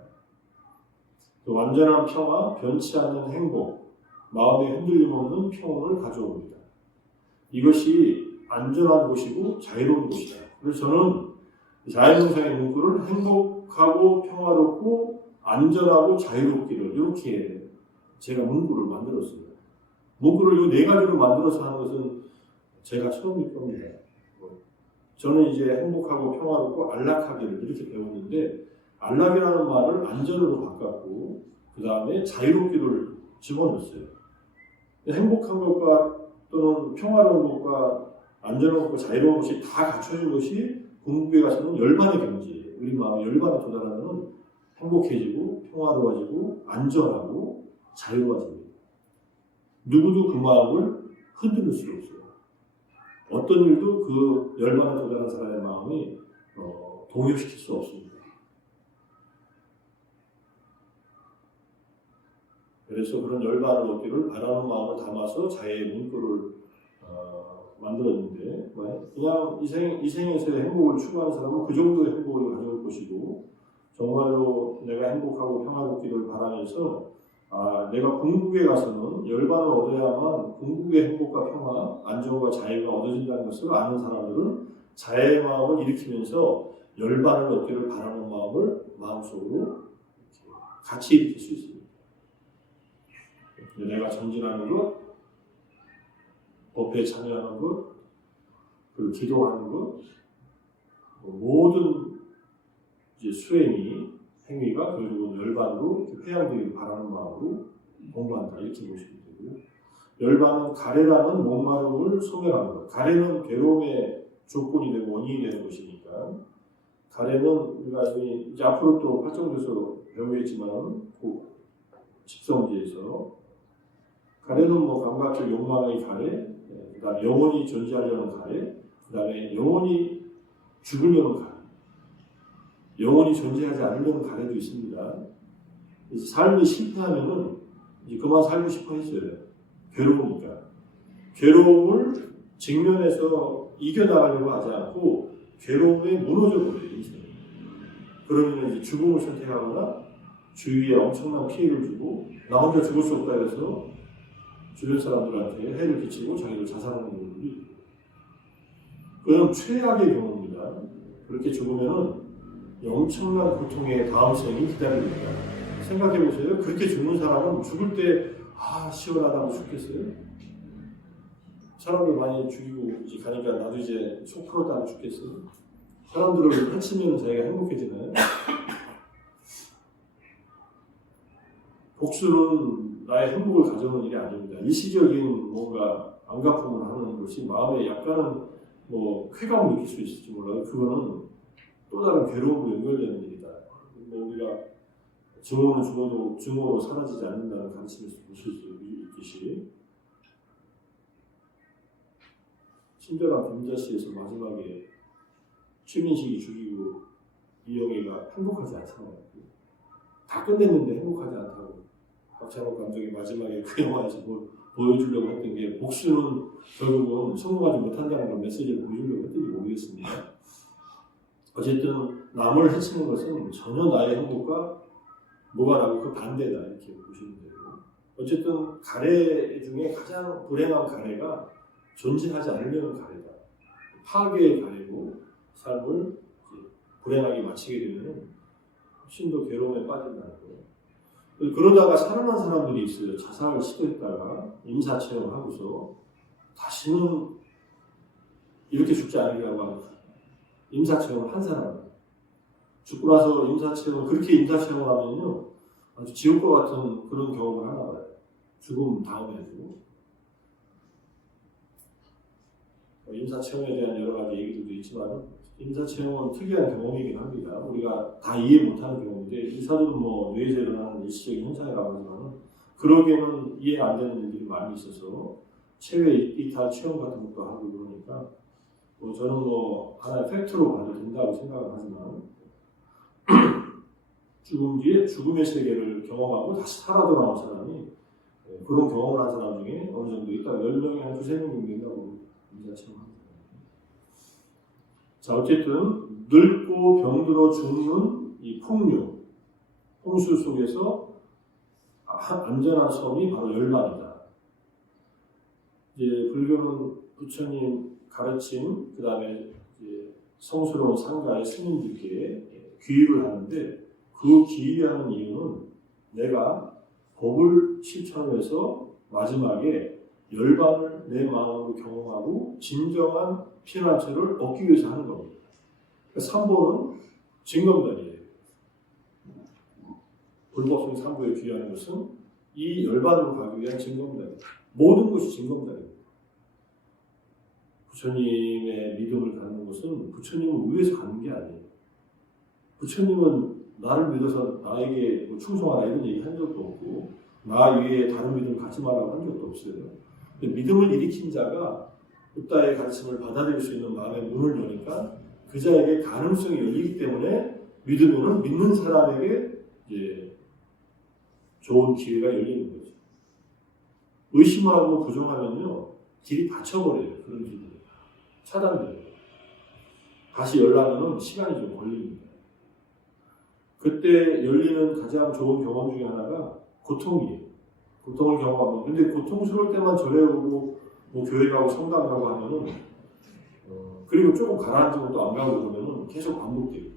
완전한 평화, 변치 않는 행복, 마음의 흔들림 없는 평온을 가져옵니다. 이것이 안전한 곳이고 자유로운 곳이다. 그래서 저는 자연현상의 문구를 행복하고 평화롭고 안전하고 자유롭기를 이렇게 제가 문구를 만들었어요. 문구를 이 네 가지로 만들어서 하는 것은 제가 처음일 겁니다. 저는 이제 행복하고 평화롭고 안락하기를 이렇게 배웠는데 안락이라는 말을 안전으로 바꿨고 그 다음에 자유롭기를 집어넣었어요. 행복한 것과 또는 평화로운 것과 안전한 것과 자유로운 것이 다 갖춰진 것이 궁극에 가서는 열반의 경지, 우리 마음이 열반에 도달하면 행복해지고 평화로워지고 안전하고 자유로워집니다. 누구도 그 마음을 흔들 수 없어요. 어떤 일도 그 열반에 도달한 사람의 마음이 동요시킬 수 없습니다. 그래서 그런 열반을 얻기를 바라는 마음을 담아서 자해의 문구를 만들었는데 그냥 이 생에서의 행복을 추구하는 사람은 그 정도의 행복을 가져올 것이고 정말로 내가 행복하고 평화롭기를 바라면서 내가 궁극에 가서는 열반을 얻어야만 궁극의 행복과 평화, 안정과 자유가 얻어진다는 것을 아는 사람들은 자해의 마음을 일으키면서 열반을 얻기를 바라는 마음을 마음속으로 같이 일으킬 수 있습니다. 내가 전진하는 것, 법회에 참여하는 것, 그리고 기도하는 것, 모든 이제 수행이 행위가 결국은 열반으로 회양되길 바라는 마음으로 공부한다 이렇게 보시면 되고요. 열반은 가래라는 목마름을 소멸하는 것. 가래는 괴로움의 조건이 되고 원인이 되는 것이니까 가래는 우리가 이제 앞으로 또 활정돼서 배우겠지만 집성지에서 가래는 감각적 욕망의 가래, 그다음에 영원히 존재하려는 가래, 그다음에 영원히 죽으려는 가래, 영원히 존재하지 않으려는 가래도 있습니다. 그래서 삶이 실패하면은 이제 그만 살고 싶어 했어요. 괴로우니까. 괴로움을 직면해서 이겨나가려고 하지 않고 괴로움에 무너져 버려요, 인생이. 그러면 이제 죽음을 선택하거나 주위에 엄청난 피해를 주고 나 혼자 죽을 수 없다 해서 주변 사람들한테 해를 끼치고 자기를 자살하는 경우들이 있고 그건 최악의 경우입니다. 그렇게 죽으면은 엄청난 고통의 다음 생이 기다립니다. 생각해보세요. 그렇게 죽는 사람은 죽을 때 시원하다고 죽겠어요? 사람들 많이 죽이고 이제 가니까 나도 이제 속 풀었다고 죽겠어요? 사람들을 해치면 자기가 행복해지나요? 복수는 나의 행복을 가져오는 일이 아닙니다. 일시적인 뭔가 안갚음을 하는 것이 마음에 약간은 쾌감을 느낄 수 있을지 몰라도 그거는 또 다른 괴로움으로 연결되는 일이다. 우리가 증오는 죽어도 증오로 사라지지 않는다는 가르침에서 보실 수 있듯이 친절한 금자씨에서 마지막에 최민식이 죽이고 이영애가 행복하지 않잖아요. 다 끝냈는데 행복하지 않다고 박찬욱 감독이 마지막에 그 영화에서 보여주려고 했던 게 복수는 결국은 성공하지 못한다는 걸 메시지를 보여주려고 했던지 모르겠습니다. 어쨌든 남을 해치는 것은 전혀 나의 행복과 무관하고 그 반대다 이렇게 보시면 되고 어쨌든 가래 중에 가장 불행한 가래가 존재하지 않으려는 가래다. 파괴의 가래고 삶을 불행하게 마치게 되면 훨씬 더 괴로움에 빠진다는 거예요. 그러다가 살아난 사람들이 있어요. 자살을 시도했다가 임사체험을 하고서 다시는 이렇게 죽지 않으려고 하는 임사체험을 한 사람. 죽고 나서 그렇게 임사체험을 하면요. 아주 지옥과 같은 그런 경험을 하나 봐요. 죽음 다음에도. 임사체험에 대한 여러 가지 얘기들도 있지만, 임사체험은 특이한 경험이긴 합니다. 우리가 다 이해 못하는 경험인데, 의사들은 뇌에서 일어나는 일시적인 현상이라고 하지만, 그러기에는 이해 안 되는 일들이 많이 있어서, 체외 이탈 체험 같은 것도 하고 그러니까, 저는 하나의 팩트로 봐도 된다고 생각을 하지만 죽음 뒤에 죽음의 세계를 경험하고 다시 살아 돌아온 사람이 그런 경험을 한 사람 중에 어느 정도 있다. 10명에 한 2-3명 정도 된다고 인자체험합니다. 자, 어쨌든 늙고 병들어 죽는 이 풍류, 홍수 속에서 안전한 섬이 바로 열반이다. 이제 불교는 부처님 가르침, 그 다음에 성스러운 상가의 스님들께 귀의를 하는데 그 귀의하는 이유는 내가 법을 실천해서 마지막에 열반을 내 마음으로 경험하고 진정한 피난처를 얻기 위해서 하는 겁니다. 그러니까 삼보는 징검다리예요. 불법성 삼보에 귀의하는 것은 이 열반으로 가기 위한 징검다리. 모든 것이 징검다리입니다. 부처님의 믿음을 갖는 것은 부처님을 위해서 가는 게 아니에요. 부처님은 나를 믿어서 나에게 뭐 충성하라 이런 얘기 한 적도 없고 나 위에 다른 믿음 갖지 말라고 한 적도 없어요. 근데 믿음을 일으킨 자가 부다의 가르침을 받아들일 수 있는 마음의 문을 여니까 그 자에게 가능성이 열리기 때문에 믿으면 믿는 사람에게 이제 좋은 기회가 열리는 거죠. 의심하고 부정하면요 길이 닫혀버려요. 그런 길이 차단돼요. 다시 열라면 시간이 좀 걸립니다. 그때 열리는 가장 좋은 경험 중에 하나가 고통이에요. 고통을 경험하면 근데 고통스러울 때만 절에 오고 뭐 교회 가고 성당 가고 하면은 그리고 조금 가라앉으면 또 안 가고 그러면은 계속 반복돼요.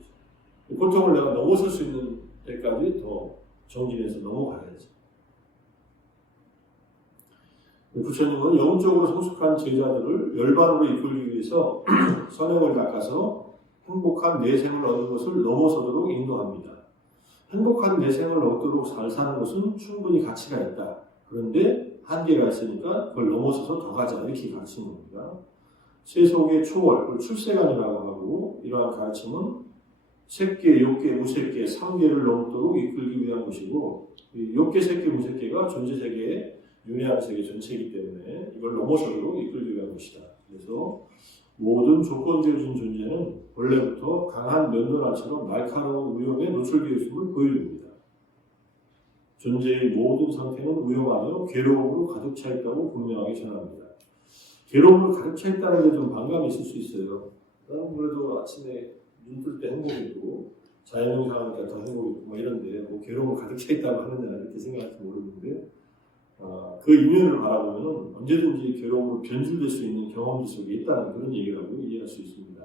고통을 내가 넘어설 수 있는 때까지 더 정진해서 넘어가야지. 부처님은 영적으로 성숙한 제자들을 열반으로 이끌기 위해서 선행을 닦아서 행복한 내생을 얻는 것을 넘어서도록 인도합니다. 행복한 내생을 얻도록 잘 사는 것은 충분히 가치가 있다. 그런데 한계가 있으니까 그걸 넘어서서 더 가자 이렇게 가르치는 겁니다. 세속의 초월, 그걸 출세관이라고 하고 이러한 가르침은 색계, 욕계, 무색계, 3계를 넘도록 이끌기 위한 것이고 욕계, 색계, 무색계가 존재세계의 윤회하는 세계 전체이기 때문에 이걸 넘어서도록 이끌기 위한 것이다. 그래서 모든 조건지어진 존재는 원래부터 강한 면도날처럼 날카로운 위험에 노출되어 있음을 보여줍니다. 존재의 모든 상태는 위험하며 괴로움으로 가득 차 있다고 분명하게 전합니다. 괴로움으로 가득 차 있다는 데 좀 반감이 있을 수 있어요. 나는 그래도 아침에 눈 뜰 때 행복이고 자연영상하니까 더 행복이고 뭐 이런데 뭐 괴로움으로 가득 차 있다고 하느냐 이렇게 생각할지 모르는데 그 이면을 바라보면 언제든지 괴로움으로 변질될 수 있는 경험들 속에 있다는 그런 얘기라고 이해할 수 있습니다.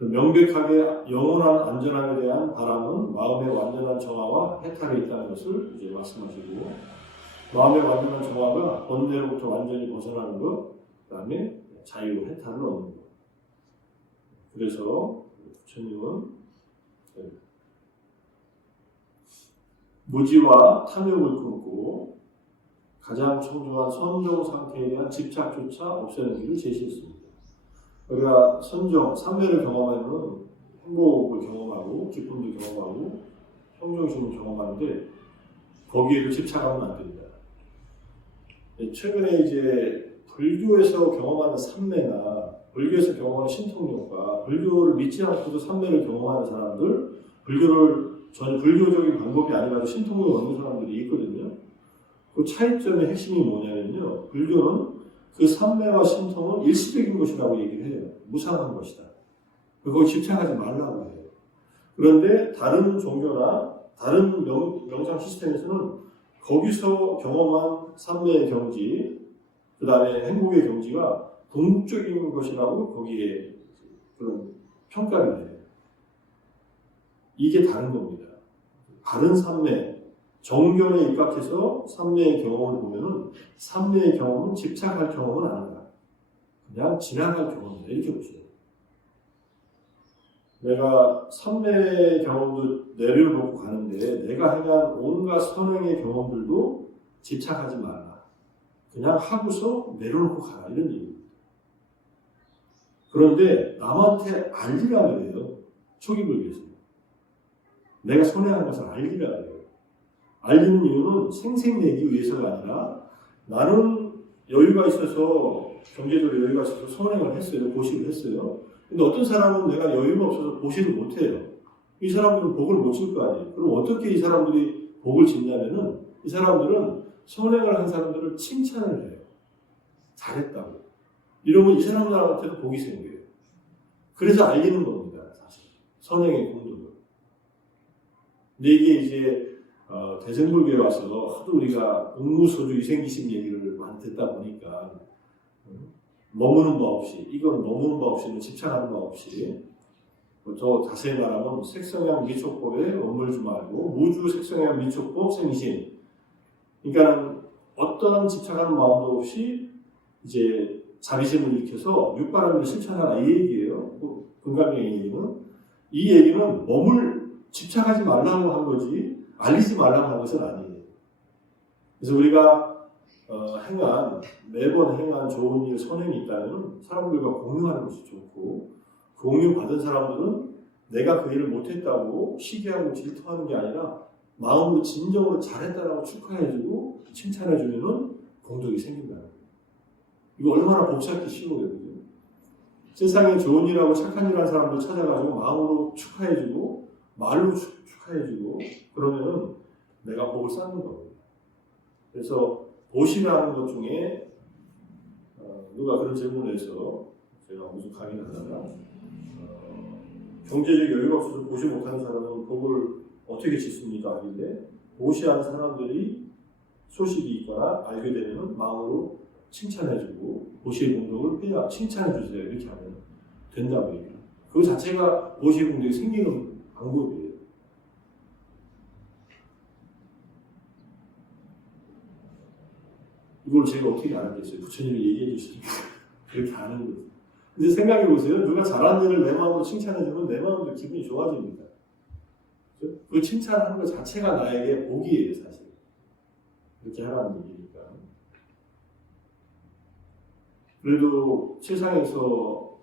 명백하게 영원한 안전함에 대한 바람은 마음의 완전한 정화와 해탈에 있다는 것을 이제 말씀하시고 마음의 완전한 정화가 번뇌로부터 완전히 벗어나는 것, 그 다음에 자유, 해탈을 얻는 것. 그래서 부처님은 무지와 탐욕을 끊고 가장 청정한 선정 상태에 대한 집착조차 없애는 길을 제시했습니다. 우리가 선정, 삼매를 경험하면 행복을 경험하고 기쁨도 경험하고 평정심을 경험하는데 거기에도 집착하면 안 됩니다. 최근에 이제 불교에서 경험하는 삼매나 불교에서 경험하는 신통력과 불교를 믿지 않고도 삼매를 경험하는 사람들, 불교를 전혀 불교적인 방법이 아니라도 신통력을 얻는 사람들이 있거든요. 그 차이점의 핵심이 뭐냐면요. 불교는 그 삼매와 신통은 일시적인 것이라고 얘기를 해요. 무상한 것이다. 그거 집착하지 말라고 해요. 그런데 다른 종교나 다른 명상 시스템에서는 거기서 경험한 삼매의 경지, 그 다음에 행복의 경지가 궁극적인 것이라고 거기에 그런 평가를 해요. 이게 다른 겁니다. 다른 삼매, 정견에 입각해서 삼매의 경험을 보면은 삼매의 경험은 집착할 경험은 아니다. 그냥 지나갈 경험이다. 이렇게 보시죠. 내가 삼매의 경험도 내려놓고 가는데 내가 행한 온갖 선행의 경험들도 집착하지 말라. 그냥 하고서 내려놓고 가라. 이런 얘기입니다. 그런데 남한테 알리라 그래요. 초기불교에서. 내가 선행한 것을 알리라 그래요. 알리는 이유는 생색내기 위해서가 아니라 나는 여유가 있어서 경제적으로 여유가 있어서 선행을 했어요. 보시를 했어요. 근데 어떤 사람은 내가 여유가 없어서 보시를 못해요. 이 사람들은 복을 못 줄 거 아니에요. 그럼 어떻게 이 사람들이 복을 짓냐면은 이 사람들은 선행을 한 사람들을 칭찬을 해요. 잘했다고. 이러면 이 사람들한테도 복이 생겨요. 그래서 알리는 겁니다. 사실. 선행의 공덕을. 근데 이게 이제 대승불교에 와서 하도 우리가 응무소주 이생기심 얘기를 많이 듣다 보니까 머무는 바 없이, 이건 머무는 바 없이는 집착하는 바 없이, 더 자세히 말하면 색성향 미촉법에 머물지 말고 무주 색성향 미촉법 생신. 그러니까 어떠한 집착하는 마음도 없이 이제 자비심을 일으켜서 육바람을 실천하라 이 얘기예요. 금강의 얘기는 이 얘기는 집착하지 말라고 한 거지 알리지 말라고 한 것은 아니에요. 그래서 우리가 매번 행한 좋은 일, 선행이 있다면 사람들과 공유하는 것이 좋고, 공유받은 사람들은 내가 그 일을 못했다고 시기하고 질투하는 게 아니라 마음으로 진정으로 잘했다라고 축하해주고 칭찬해주면 공덕이 생긴다는 거예요. 이거 얼마나 복잡히 쉬워요. 그죠? 세상에 좋은 일하고 착한 일하는 사람들 찾아가지고 마음으로 축하해주고 말로 축하해주고 그러면은 내가 복을 쌓는 겁니다. 그래서 보시라는 것 중에 누가 그런 질문을 해서 제가 무슨 강의를 하다가 경제적 여유가 없어서 보시 못하는 사람은 복을 어떻게 짓습니까? 하길래 보시하는 사람들이 소식이 있거나 알게 되면 마음으로 칭찬해주고 보시의 공덕을 해야 칭찬해주세요. 이렇게 하면 된다고 얘기해요. 그 자체가 보시의 공덕이 생기는 방법이에요. 이걸 제가 어떻게 알았겠어요? 부처님이 얘기해 주시니까 그렇게 아는 거죠. 근데 생각해 보세요. 누가 잘한 일을 내 마음으로 칭찬해주면 내 마음도 기분이 좋아집니다. 그 칭찬하는 것 자체가 나에게 복이에요, 사실. 이렇게 하라는 얘기니까. 그래도 세상에서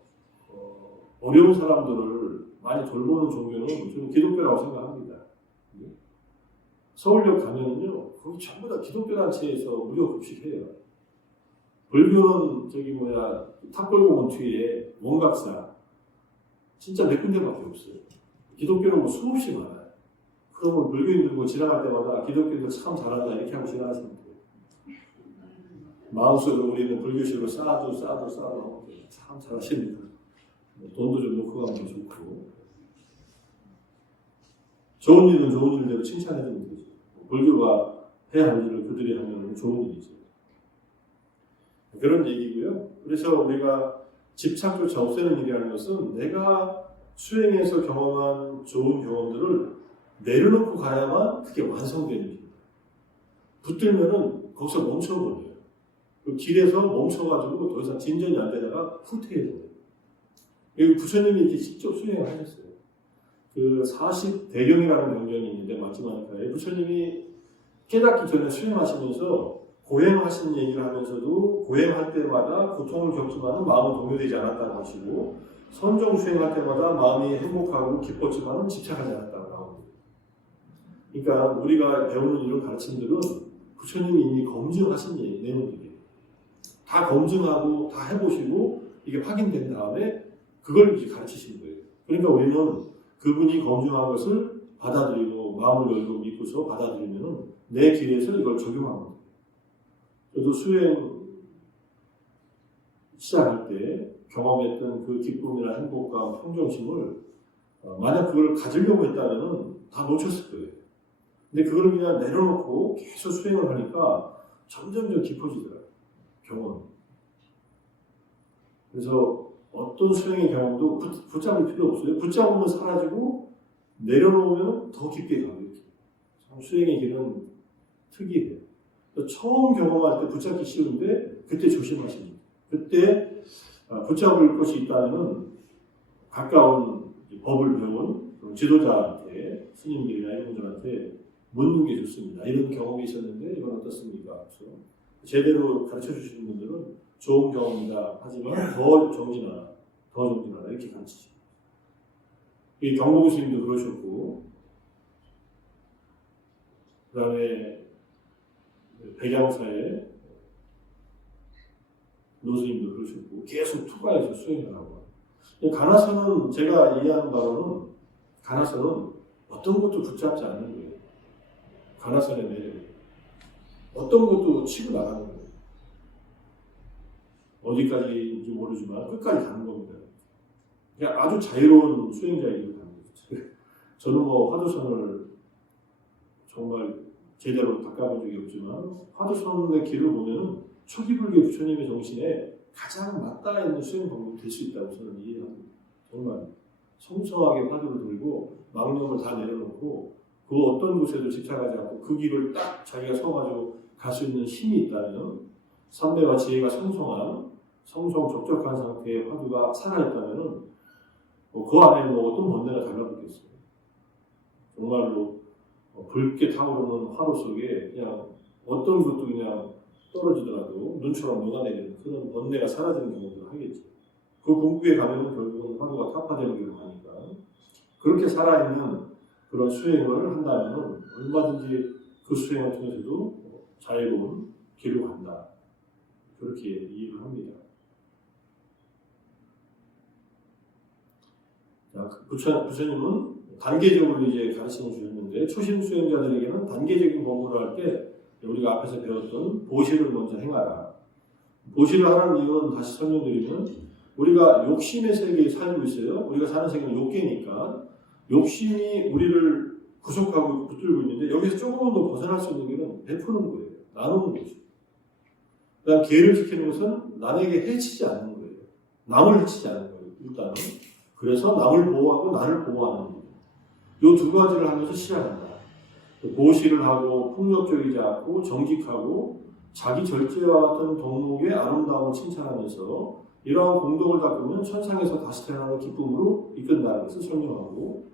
어려운 사람들을 많이 돌보는 종교는 저는 기독교라고 생각합니다. 서울역 가면은요, 거기 전부 다 기독교 단체에서 무료 급식해요. 불교는 탑골공원 뒤에 원각사 진짜 몇 군데밖에 없어요. 기독교는 뭐 수없이 많아요. 그러면 불교인들 뭐 지나갈 때마다 기독교인들 참 잘한다 이렇게 하고 지나가시면 돼요. 마음속으로 우리는 불교식으로 쌓아도 참 잘하십니다. 돈도 좀 놓고 가면 좋고 좋은 일은 좋은 일대로 칭찬해주는 거죠. 불교가 해야 할 일을 그들이 하면 좋은 일이죠. 그런 얘기고요. 그래서 우리가 집착조차 없애는 일이라는 것은 내가 수행해서 경험한 좋은 경험들을 내려놓고 가야만 그게 완성되는 일입니다. 붙들면은 거기서 멈춰버려요. 그 길에서 멈춰가지고 더 이상 진전이 안 되다가 후퇴해버려요. 여기 부처님이 이렇게 직접 수행을 하셨어요. 그 40대경이라는 경전이 있는데 마지막에 부처님이 깨닫기 전에 수행하시면서 고행하신 얘기를 하면서도 고행할 때마다 고통을 겪지만 마음은 동요되지 않았다고 하시고 선정 수행할 때마다 마음이 행복하고 기뻤지만 집착하지 않았다고 나옵니다. 그러니까 우리가 배우는 이런 가르침들은 부처님이 이미 검증하신 내용들이에요. 다 검증하고 다 해보시고 이게 확인된 다음에 그걸 이제 가르치시는 거예요. 그러니까 우리는 그분이 검증한 것을 받아들이고 마음을 열고 믿고서 받아들이면 내 길에서 이걸 적용하는 거예요. 저도 수행 시작할 때 경험했던 그 기쁨이나 행복과 평정심을 만약 그걸 가지려고 했다면 다 놓쳤을 거예요. 근데 그걸 그냥 내려놓고 계속 수행을 하니까 점점 깊어지더라고요. 경험. 그래서 어떤 수행의 경험도 붙잡을 필요 없어요. 붙잡으면 사라지고 내려놓으면 더 깊게 가요. 수행의 길은 특이해요. 처음 경험할 때 붙잡기 쉬운데 그때 조심하십니다. 그때 붙잡을 것이 있다면 가까운 법을 배운 지도자한테 스님들이나 이런 분들한테 묻는 게 좋습니다. 이런 경험이 있었는데 이건 어떻습니까? 그래서 제대로 가르쳐 주시는 분들은 좋은 경험이다 하지만 더 정진하라 이렇게 가르치죠. 이 경복우 스님도 그러셨고 그 다음에 백양사의 노스님도 그러셨고 계속 투과해서 수행을 하고 가나서는 제가 이해하는 바로는 가나서는 어떤 것도 붙잡지 않는 거예요. 가나선의 매력이 어떤 것도 치고 나가는 거예요. 어디까지인지 모르지만 끝까지 가는 겁니다. 그냥 아주 자유로운 수행자이기도 합니다. 저는 뭐 화두선을 정말 제대로 닦아본 적이 없지만 화두선의 길을 보면은 초기불교 부처님의 정신에 가장 맞닿아 있는 수행 방법이 될 수 있다고 저는 이해합니다. 정말 성성하게 화두를 들고 망념을 다 내려놓고 그 어떤 곳에도 집착하지 않고 그 길을 딱 자기가 서가지고 갈 수 있는 힘이 있다면, 삼배와 지혜가 성성 적적한 상태의 화두가 살아있다면 그 안에 어떤 번뇌가 달라붙겠어요. 정말로 붉게 타오르는 화로 속에 그냥 어떤 것도 그냥 떨어지더라도 눈처럼 녹아내리는 그런 번뇌가 사라지는 경우도 하겠죠. 그 궁극에 가면은 결국은 화두가 타파되기로 하니까 그렇게 살아있는 그런 수행을 한다면 얼마든지 그 수행을 통해서도 자유로운 길을 간다. 그렇게 이해를 합니다. 자, 부처님은 단계적으로 이제 가르침을 주셨는데 초심 수행자들에게는 단계적인 공부를 할 때 우리가 앞에서 배웠던 보시를 먼저 행하라. 보시를 하는 이유는 다시 설명드리면 우리가 욕심의 세계에 살고 있어요. 우리가 사는 세계는 욕계니까 욕심이 우리를 구속하고 붙들고 있는데 여기서 조금은 더 벗어날 수 있는 길은 베푸는 거예요. 나누는 거죠. 그다음 계를 지키는 것은 남에게 해치지 않는 거예요. 남을 해치지 않는 거예요. 일단은. 그래서 남을 보호하고 나를 보호하는 거예요. 이 두 가지를 하면서 시작한다. 보시를 하고 폭력적이지 않고 정직하고 자기 절제와 같은 덕목의 아름다움을 칭찬하면서 이러한 공덕을 닦으면 천상에서 다시 태어나는 기쁨으로 이끈다는 것을 설명하고,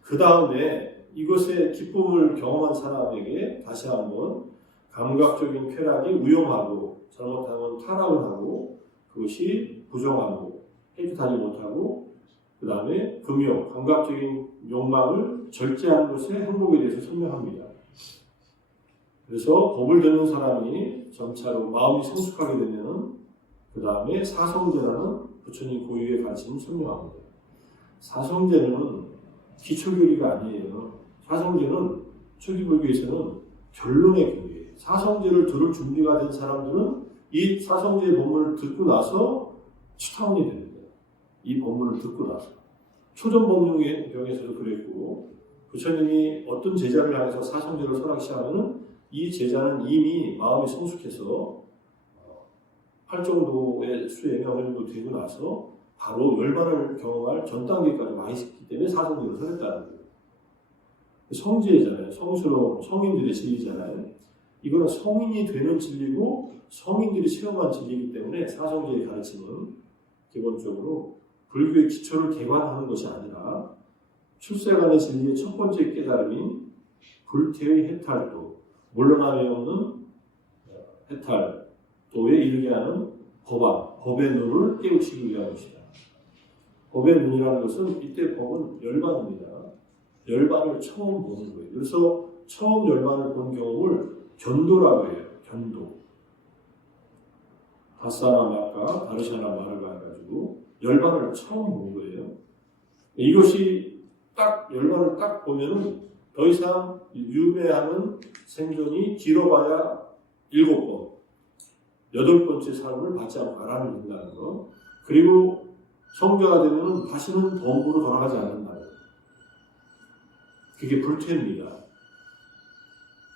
그 다음에 이것의 기쁨을 경험한 사람에게 다시 한번 감각적인 쾌락이 위험하고 잘못하면 타락을 하고 그것이 부정하고 깨끗하지 못하고 그 다음에 금욕, 감각적인 욕망을 절제하는 것의 행복에 대해서 설명합니다. 그래서 법을 듣는 사람이 점차로 마음이 성숙하게 되면 그 다음에 사성제라는 부처님 고유의 가르침을 설명합니다. 사성제는 기초교리가 아니에요. 사성제는 초기불교에서는 결론의 교리예요. 사성제를 들을 준비가 된 사람들은 이 사성제의 법문을 듣고 나서 치타원이 됩니다. 이 법문을 듣고 나서. 초전법륜의 경에서도 그랬고 부처님이 어떤 제자를 향해서 사성제를 설하기 시작하면 이 제자는 이미 마음이 성숙해서 할 정도의 수행이 어느 정도 되고 나서 바로 열반을 경험할 전 단계까지 와 있기 때문에 사성제를 설했다는 거예요. 성제잖아요. 성스러운 성인들의 진리잖아요. 이거는 성인이 되는 진리고 성인들이 체험한 진리이기 때문에 사성제의 가르침은 기본적으로 불교의 기초를 개관하는 것이 아니라 출세간의 진리의 첫 번째 깨달음인 불태의 해탈도, 물러남이 없는 해탈도에 이르게 하는 법의 눈을 깨우치기 위한 것이다. 법의 눈이라는 것은 이때 법은 열반입니다. 열반을 처음 보는 거예요. 그래서 처음 열반을 본 경험을 견도라고 해요. 견도. 다사나 마까, 다르샤나 마르가 해가지고 열반을 처음 본 거예요. 이것이 딱 열반을 딱 보면은 더 이상 유배하는 생존이 길어봐야 7번, 8번째 삶을 받지 않고 가라앉는다는 된다는 거. 그리고 성자가 되면은 다시는 범부로 돌아가지 않는다는 거. 그게 불퇴입니다.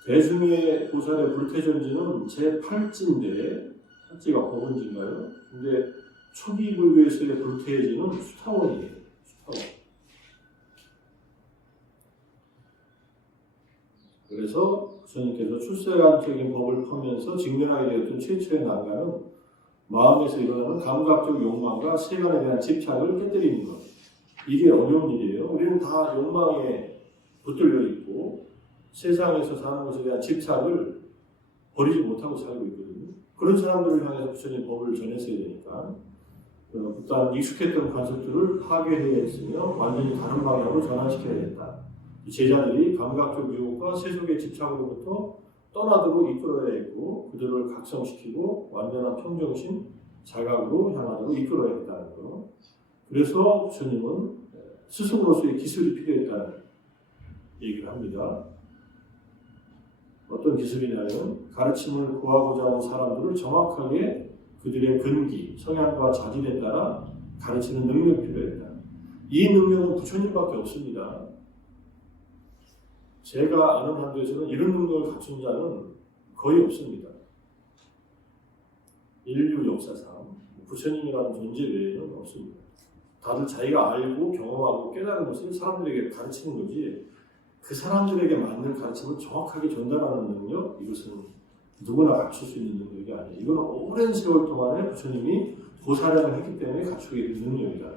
대중의 보살의 불퇴전지는 제8지인데, 8지가 법원지인가요? 근데 초기 불교에서의 불퇴지는 수타원이에요. 수타원. 그래서 부처님께서 출세간적인 법을 펴면서 직면하게 되었던 최초의 난관은 마음에서 일어나는 감각적 욕망과 세간에 대한 집착을 깨뜨리는 것. 이게 어려운 일이에요. 우리는 다 욕망에 붙들려 있고 세상에서 사는 것에 대한 집착을 버리지 못하고 살고 있거든요. 그런 사람들을 향해서 부처님 법을 전했어야 되니까 일단 익숙했던 관습들을 파괴해야 했으며 완전히 다른 방향으로 전환시켜야겠다. 제자들이 감각적 유혹과 세속의 집착으로부터 떠나도록 이끌어야 했고 그들을 각성시키고 완전한 평정심, 자각으로 향하도록 이끌어야겠다는 거. 그래서 부처님은 스승으로서의 기술이 필요했다는 얘기를 합니다. 어떤 기술이냐면 가르침을 구하고자 하는 사람들을 정확하게 그들의 근기, 성향과 자질에 따라 가르치는 능력이 필요했다. 이 능력은 부처님밖에 없습니다. 제가 아는 한도에서는 이런 능력을 갖춘 자는 거의 없습니다. 인류 역사상 부처님이라는 존재 외에는 없습니다. 다들 자기가 알고 경험하고 깨달은 것을 사람들에게 가르치는 거지 그 사람들에게 맞는 가르침을 정확하게 전달하는 능력, 이것은 누구나 갖출 수 있는 능력이 아니에요. 이건 오랜 세월 동안에 부처님이 도사량을 했기 때문에 갖추게 된 능력이다.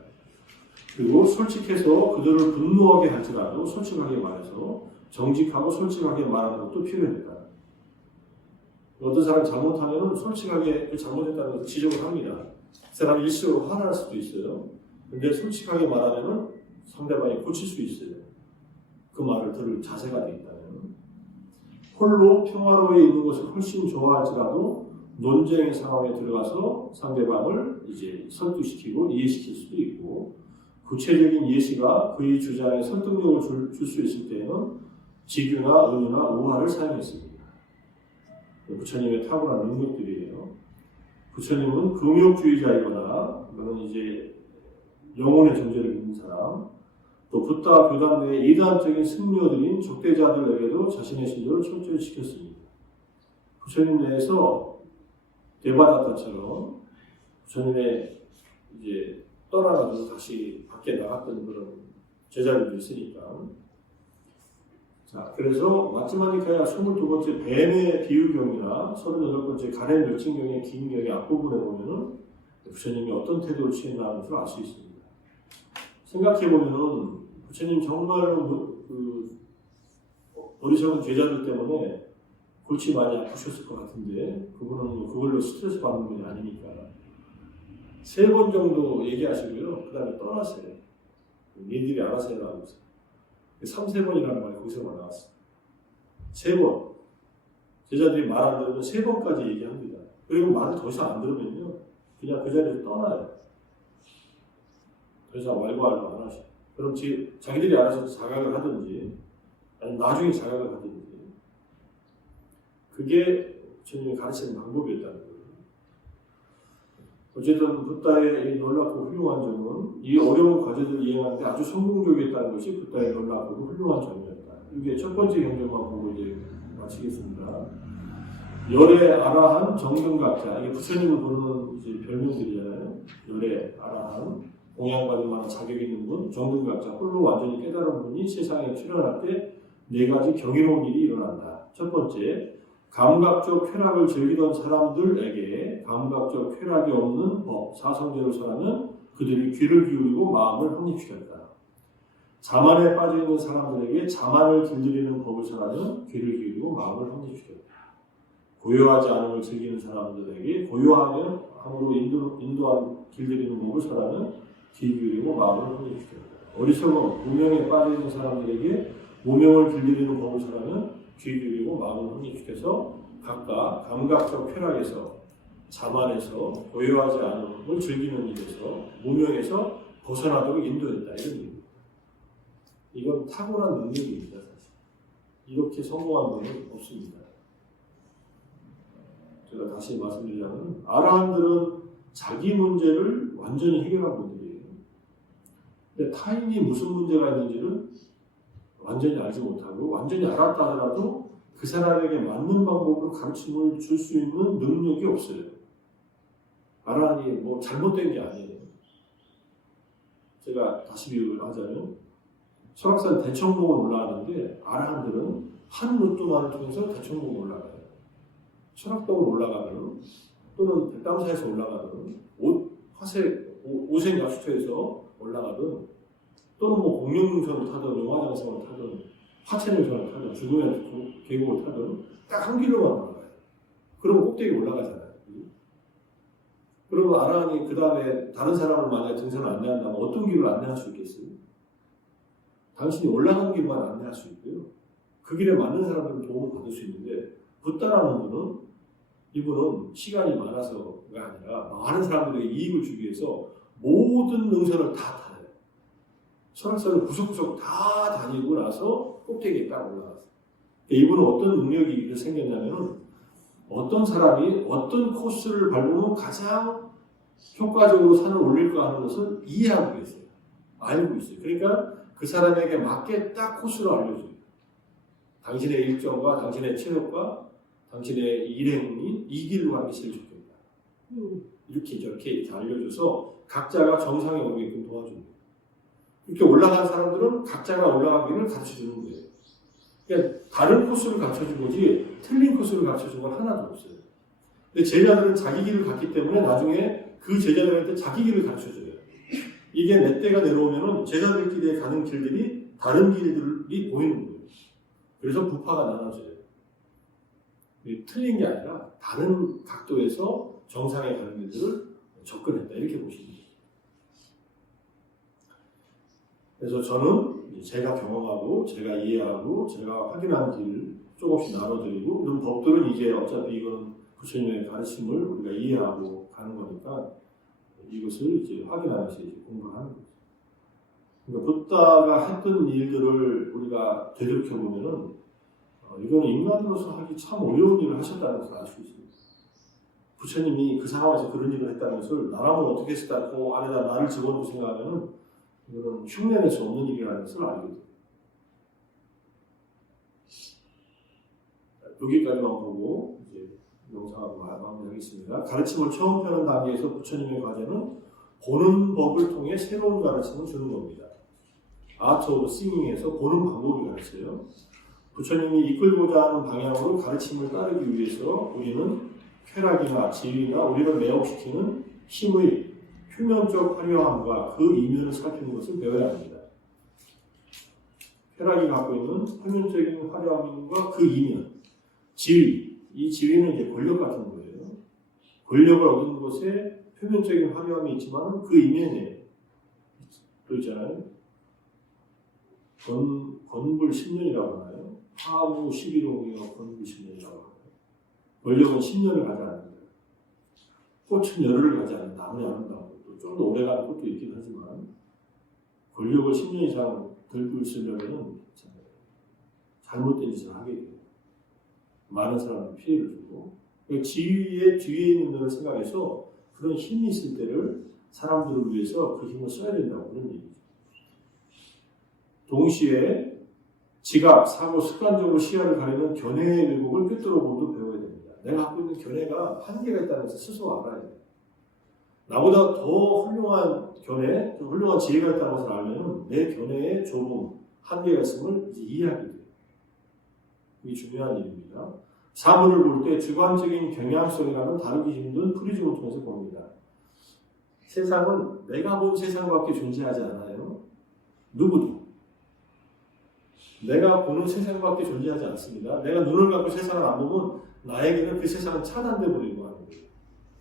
그리고 솔직해서 그들을 분노하게 할지라도 솔직하게 말해서 정직하고 솔직하게 말하는 것도 필요합니다. 어떤 사람이 잘못하면 솔직하게 잘못했다는 것을 지적을 합니다. 그 사람이 일시적으로 화날 수도 있어요. 근데 솔직하게 말하면 상대방이 고칠 수 있어요. 그 말을 들을 자세가 되어 있다면. 홀로 평화로에 있는 것을 훨씬 좋아할지라도 논쟁의 상황에 들어가서 상대방을 이제 설득시키고 이해시킬 수도 있고 구체적인 예시가 그의 주장에 설득력을 줄 수 있을 때에는 직유나 은유나 우화를 사용했습니다. 부처님의 탁월한 능력들이에요. 부처님은 금욕주의자이거나 그는 이제 영혼의 존재를 믿는 사람, 또 붓다 교단 내의 이단적인 승려들인 적대자들에게도 자신의 신조를 철저히 지켰습니다. 부처님 내에서 데바다타처럼 부처님의 이제 떠나가지고 다시 밖에 나갔던 그런 제자들도 있으니까. 자, 그래서 마츠마니카야 22번째 뱀의 비유경이나 38번째 가래 멸칭경의 긴 경의 앞부분에 보면은 부처님이 어떤 태도를 취했나는 걸 알 수 있습니다. 생각해보면은 부처님 정말로 어리석은 제자들 때문에 골치 많이 아프셨을 것 같은데 그분은 그걸로 스트레스 받는 분이 아니니까 3번 정도 얘기하시고요. 그 다음에 떠나세요. 니들이 알아서 해라 하면서 3세번이라는 말이 거기서 나왔어요. 3번. 제자들이 말 안 들으면 3번까지 얘기합니다. 그리고 말을 더 이상 안 들으면요. 그냥 그 자리에서 떠나요. 더 이상 왈가왈부 안 하셔. 그럼 자기들이 알아서 자각을 하든지 아니면 나중에 자각을 하든지 그게 주님이 가르치는 방법이었다는 거예요. 어쨌든 붓다의 이 놀랍고 훌륭한 점은 이 어려운 과제들을 이행하는데 아주 성공적이었다는 것이 붓다의 놀랍고 훌륭한 점이었다. 이게 첫 번째 경전만 보고 이제 마치겠습니다. 열애 아라한 정등각자, 이게 부처님을 부르는 이제 별명들이잖아요. 열애 아라한, 공양받을 만한 자격 있는 분, 정등각자, 홀로 완전히 깨달은 분이 세상에 출현할 때 4가지 경이로운 일이 일어난다. 첫 번째, 감각적 쾌락을 즐기던 사람들에게 감각적 쾌락이 없는 법, 사성제를 설하면 그들이 귀를 기울이고 마음을 확립시켰다. 자만에 빠져있는 사람들에게 자만을 길들이는 법을 설하면 귀를 기울이고 마음을 확립시켰다. 고요하지 않음을 즐기는 사람들에게 고요함으로 인도한 길들이는 법을 설하면 귀 기울이고 마음을 확립시켰다. 어리석은 무명에 빠져있는 사람들에게 무명을 길들이는 법을 설하면 귀 기울이고 마음을 확립시켜서 각각 감각적 쾌락에서 자만에서 고요하지 않음을 즐기는 일에서 무명에서 벗어나도록 인도했다. 이런 얘기입니다. 이건 탁월한 능력입니다. 사실. 이렇게 성공한 분은 없습니다. 제가 다시 말씀드리자면 아라한들은 자기 문제를 완전히 해결한 분들이에요. 근데 타인이 무슨 문제가 있는지는 완전히 알지 못하고 완전히 알았다 하더라도 그 사람에게 맞는 방법으로 가르침을 줄 수 있는 능력이 없어요. 아라한이 뭐 잘못된 게 아니에요. 제가 다시 비유를 하자면 설악산 대청봉을 올라가는데 아라한들은 한 루트만을 통해서 대청봉을 올라가요. 철학동을 올라가면 또는 백담사에서 올라가든 오생야수터에서 올라가든 또는 뭐 공룡능선을 타든 용화장성을 타든 화채능선을 타든 죽음의 계곡을 타든 딱 한 길로만 올라가요. 그러면 꼭대기 올라가잖아요. 그러면 아라한이 그 다음에 다른 사람을 만약에 등산을 안내한다면 어떤 길을 안내할 수 있겠어요? 당신이 올라간 길만 안내할 수 있고요. 그 길에 맞는 사람들은 도움을 받을 수 있는데 붓다라는 분은 이분은 시간이 많아서가 아니라 많은 사람들에게 이익을 주기 위해서 모든 능선을 다 타요. 설악산을 구석구석 다 다니고 나서 꼭대기에 딱 올라갔어요. 이분은 어떤 능력이 생겼냐면 어떤 사람이 어떤 코스를 밟으면 가장 효과적으로 산을 올릴까 하는 것을 이해하고 있어요. 알고 있어요. 그러니까 그 사람에게 맞게 딱 코스를 알려줘요. 당신의 일정과 당신의 체력과 당신의 일행이 이 길로 가는 게 제일 좋겠다. 이렇게 저렇게 알려줘서 각자가 정상에 오게끔 도와줍니다. 이렇게 올라간 사람들은 각자가 올라가기를 가르쳐주는 거예요. 그러니까 다른 코스를 갖춰준 거지 틀린 코스를 갖춰준 건 하나도 없어요. 근데 제자들은 자기 길을 갔기 때문에 나중에 그 제자들한테 자기 길을 가르쳐줘요. 이게 몇 대가 내려오면은 제자들끼리 가는 길들이 다른 길들이 보이는 거예요. 그래서 부파가 나눠져요. 틀린 게 아니라 다른 각도에서 정상에 가는 길들을 접근했다. 이렇게 보시면 돼요. 그래서 저는 제가 경험하고 제가 이해하고 제가 확인한 길을 조금씩 나눠드리고 이런 법들은 이제 어차피 이거는 부처님의 가르침을 우리가 이해하고 가는 거니까 이것을 이제 확인하면서 이제 공부하는 거죠. 그러니까 붓다가 했던 일들을 우리가 되돌이켜보면은 이거는 인간으로서 하기 참 어려운 일을 하셨다는 것을 알 수 있습니다. 부처님이 그 상황에서 그런 일을 했다는 것을 나라면 어떻게 했을까 그 안에다 나를 집어넣고 생각하면은 이거는 흉내낼 수 없는 일이라는 것을 알게 돼요. 여기까지만 보고 이제 영상을 마무리하겠습니다. 가르침을 처음 펴는 단계에서 부처님의 과제는 보는 법을 통해 새로운 가르침을 주는 겁니다. 아트 오브 싱잉에서 보는 방법을 가르쳐요. 부처님이 이끌고자 하는 방향으로 가르침을 따르기 위해서 우리는 쾌락이나 지위나 우리를 매혹시키는 힘의 표면적 화려함과 그 이면을 살피는 것을 배워야 합니다. 쾌락이 갖고 있는 표면적인 화려함과 그 이면, 지위, 이 지위는 이제 권력 같은 거예요. 권력을 얻은 것에 표면적인 화려함이 있지만 그 이면에 또 있잖아요. 건불 10년이라고 하나요? 화무 11호이가 건불 10년이라고 하나요? 권력은 10년을 가지 않는다. 꽃은 열흘을 가지 않는다. 아무리 아름다워. 좀 더 오래가는 것도 있긴 하지만 권력을 10년 이상 들고 있으려면 잘못된 짓을 하게 돼요. 많은 사람들 피해를 주고 지위의 뒤에 있는 것을 생각해서 그런 힘이 있을 때를 사람들을 위해서 그 힘을 써야 된다고 그런 얘기죠. 동시에 지각, 사고, 습관적으로 시야를 가리는 견해의 왜곡을 꿰뚫어 보도 배워야 됩니다. 내가 갖고 있는 견해가 한계가 있다는 것을 스스로 알아야 돼요. 나보다 더 훌륭한 견해, 훌륭한 지혜가 있다는 것을 알면 내 견해의 좁음, 한계가 있음을 이제 이해하게 돼요. 이게 중요한 일입니다. 사물을 볼 때 주관적인 경향성이라는 다루기 힘든 프리즘을 통해서 봅니다. 세상은 내가 본 세상밖에 존재하지 않아요. 누구도. 내가 보는 세상밖에 존재하지 않습니다. 내가 눈을 감고 세상을 안 보면 나에게는 그 세상은 차단돼 버리고 하는 거예요.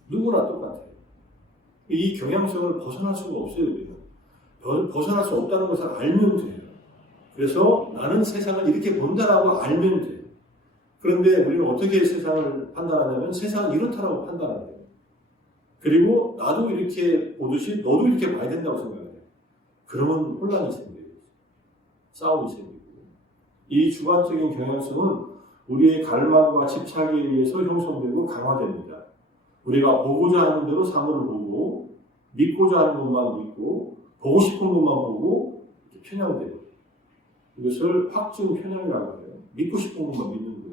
누구나 똑같아요. 이 경향성을 벗어날 수가 없어요. 우리는. 벗어날 수 없다는 것을 알면 돼요. 그래서 나는 세상을 이렇게 본다라고 알면 돼요. 그런데 우리는 어떻게 세상을 판단하냐면 세상은 이렇다라고 판단해요. 그리고 나도 이렇게 보듯이 너도 이렇게 봐야 된다고 생각해요. 그러면 혼란이 생겨요. 싸움이 생기고. 이 주관적인 경향성은 우리의 갈망과 집착에 의해서 형성되고 강화됩니다. 우리가 보고자 하는 대로 사물을 보고 믿고자 하는 것만 믿고 보고 싶은 것만 보고 편향돼요. 이것을 확증 편향이라고 해요. 믿고 싶은 것만 믿는 거예요.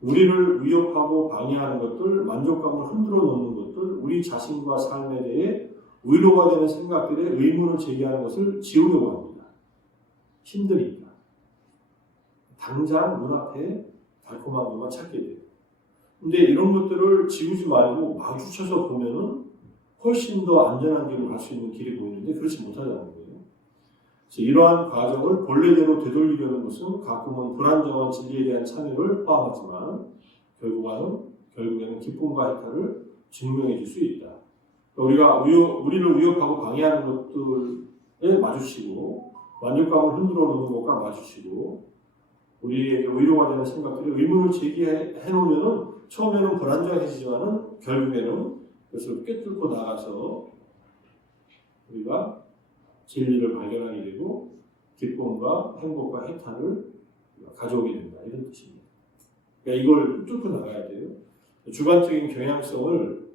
우리를 위협하고 방해하는 것들, 만족감을 흔들어 놓는 것들, 우리 자신과 삶에 대해 위로가 되는 생각들에 의문을 제기하는 것을 지우려고 합니다. 힘드니까. 당장 눈앞에 달콤한 것만 찾게 돼요. 근데 이런 것들을 지우지 말고 마주쳐서 보면은 훨씬 더 안전한 길을 갈 수 있는 길이 보이는데 그렇지 못하다는 거예요. 그래서 이러한 과정을 본래대로 되돌리려는 것은 가끔은 불안정한 진리에 대한 참여를 포함하지만 결국에는 기쁨과 해탈을 증명해 줄 수 있다. 우리가 우리를 위협하고 방해하는 것들에 마주치고 만족감을 흔들어 놓는 것과 마주치고 우리에게 위로가 되는 생각들이 의문을 제기해 놓으면은 처음에는 불안정해지지만은 결국에는 그것을 꿰뚫고 나가서 우리가 진리를 발견하게 되고 기쁨과 행복과 해탈을 가져오게 된다. 이런 뜻입니다. 그러니까 이걸 뚫고 나가야 돼요. 주관적인 경향성을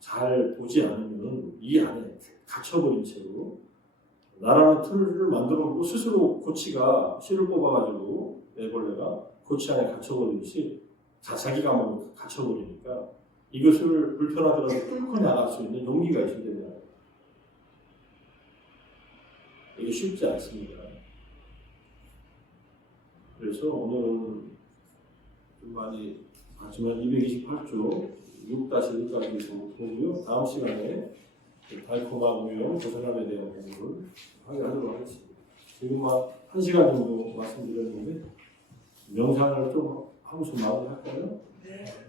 잘 보지 않으면 이 안에 갇혀버린 채로 나라는 틀을 만들어보고 스스로 고치가 실을 뽑아가지고 애벌레가 고치 안에 갇혀버리듯이 자기가 뭐 갇혀버리니까 이것을 불편하더라도 뚫고 나갈 수 있는 용기가 있어야 된다. 이게 쉽지 않습니다. 그래서 오늘은 좀 많이 하지만 228조 6-1까지 보고요. 다음 시간에 달콤한 오염, 고산함에 대한 공부를 하도록 하겠습니다. 지금 막 1시간 정도 말씀드렸는데 명상을 좀 하고서 마무리할까요? 네.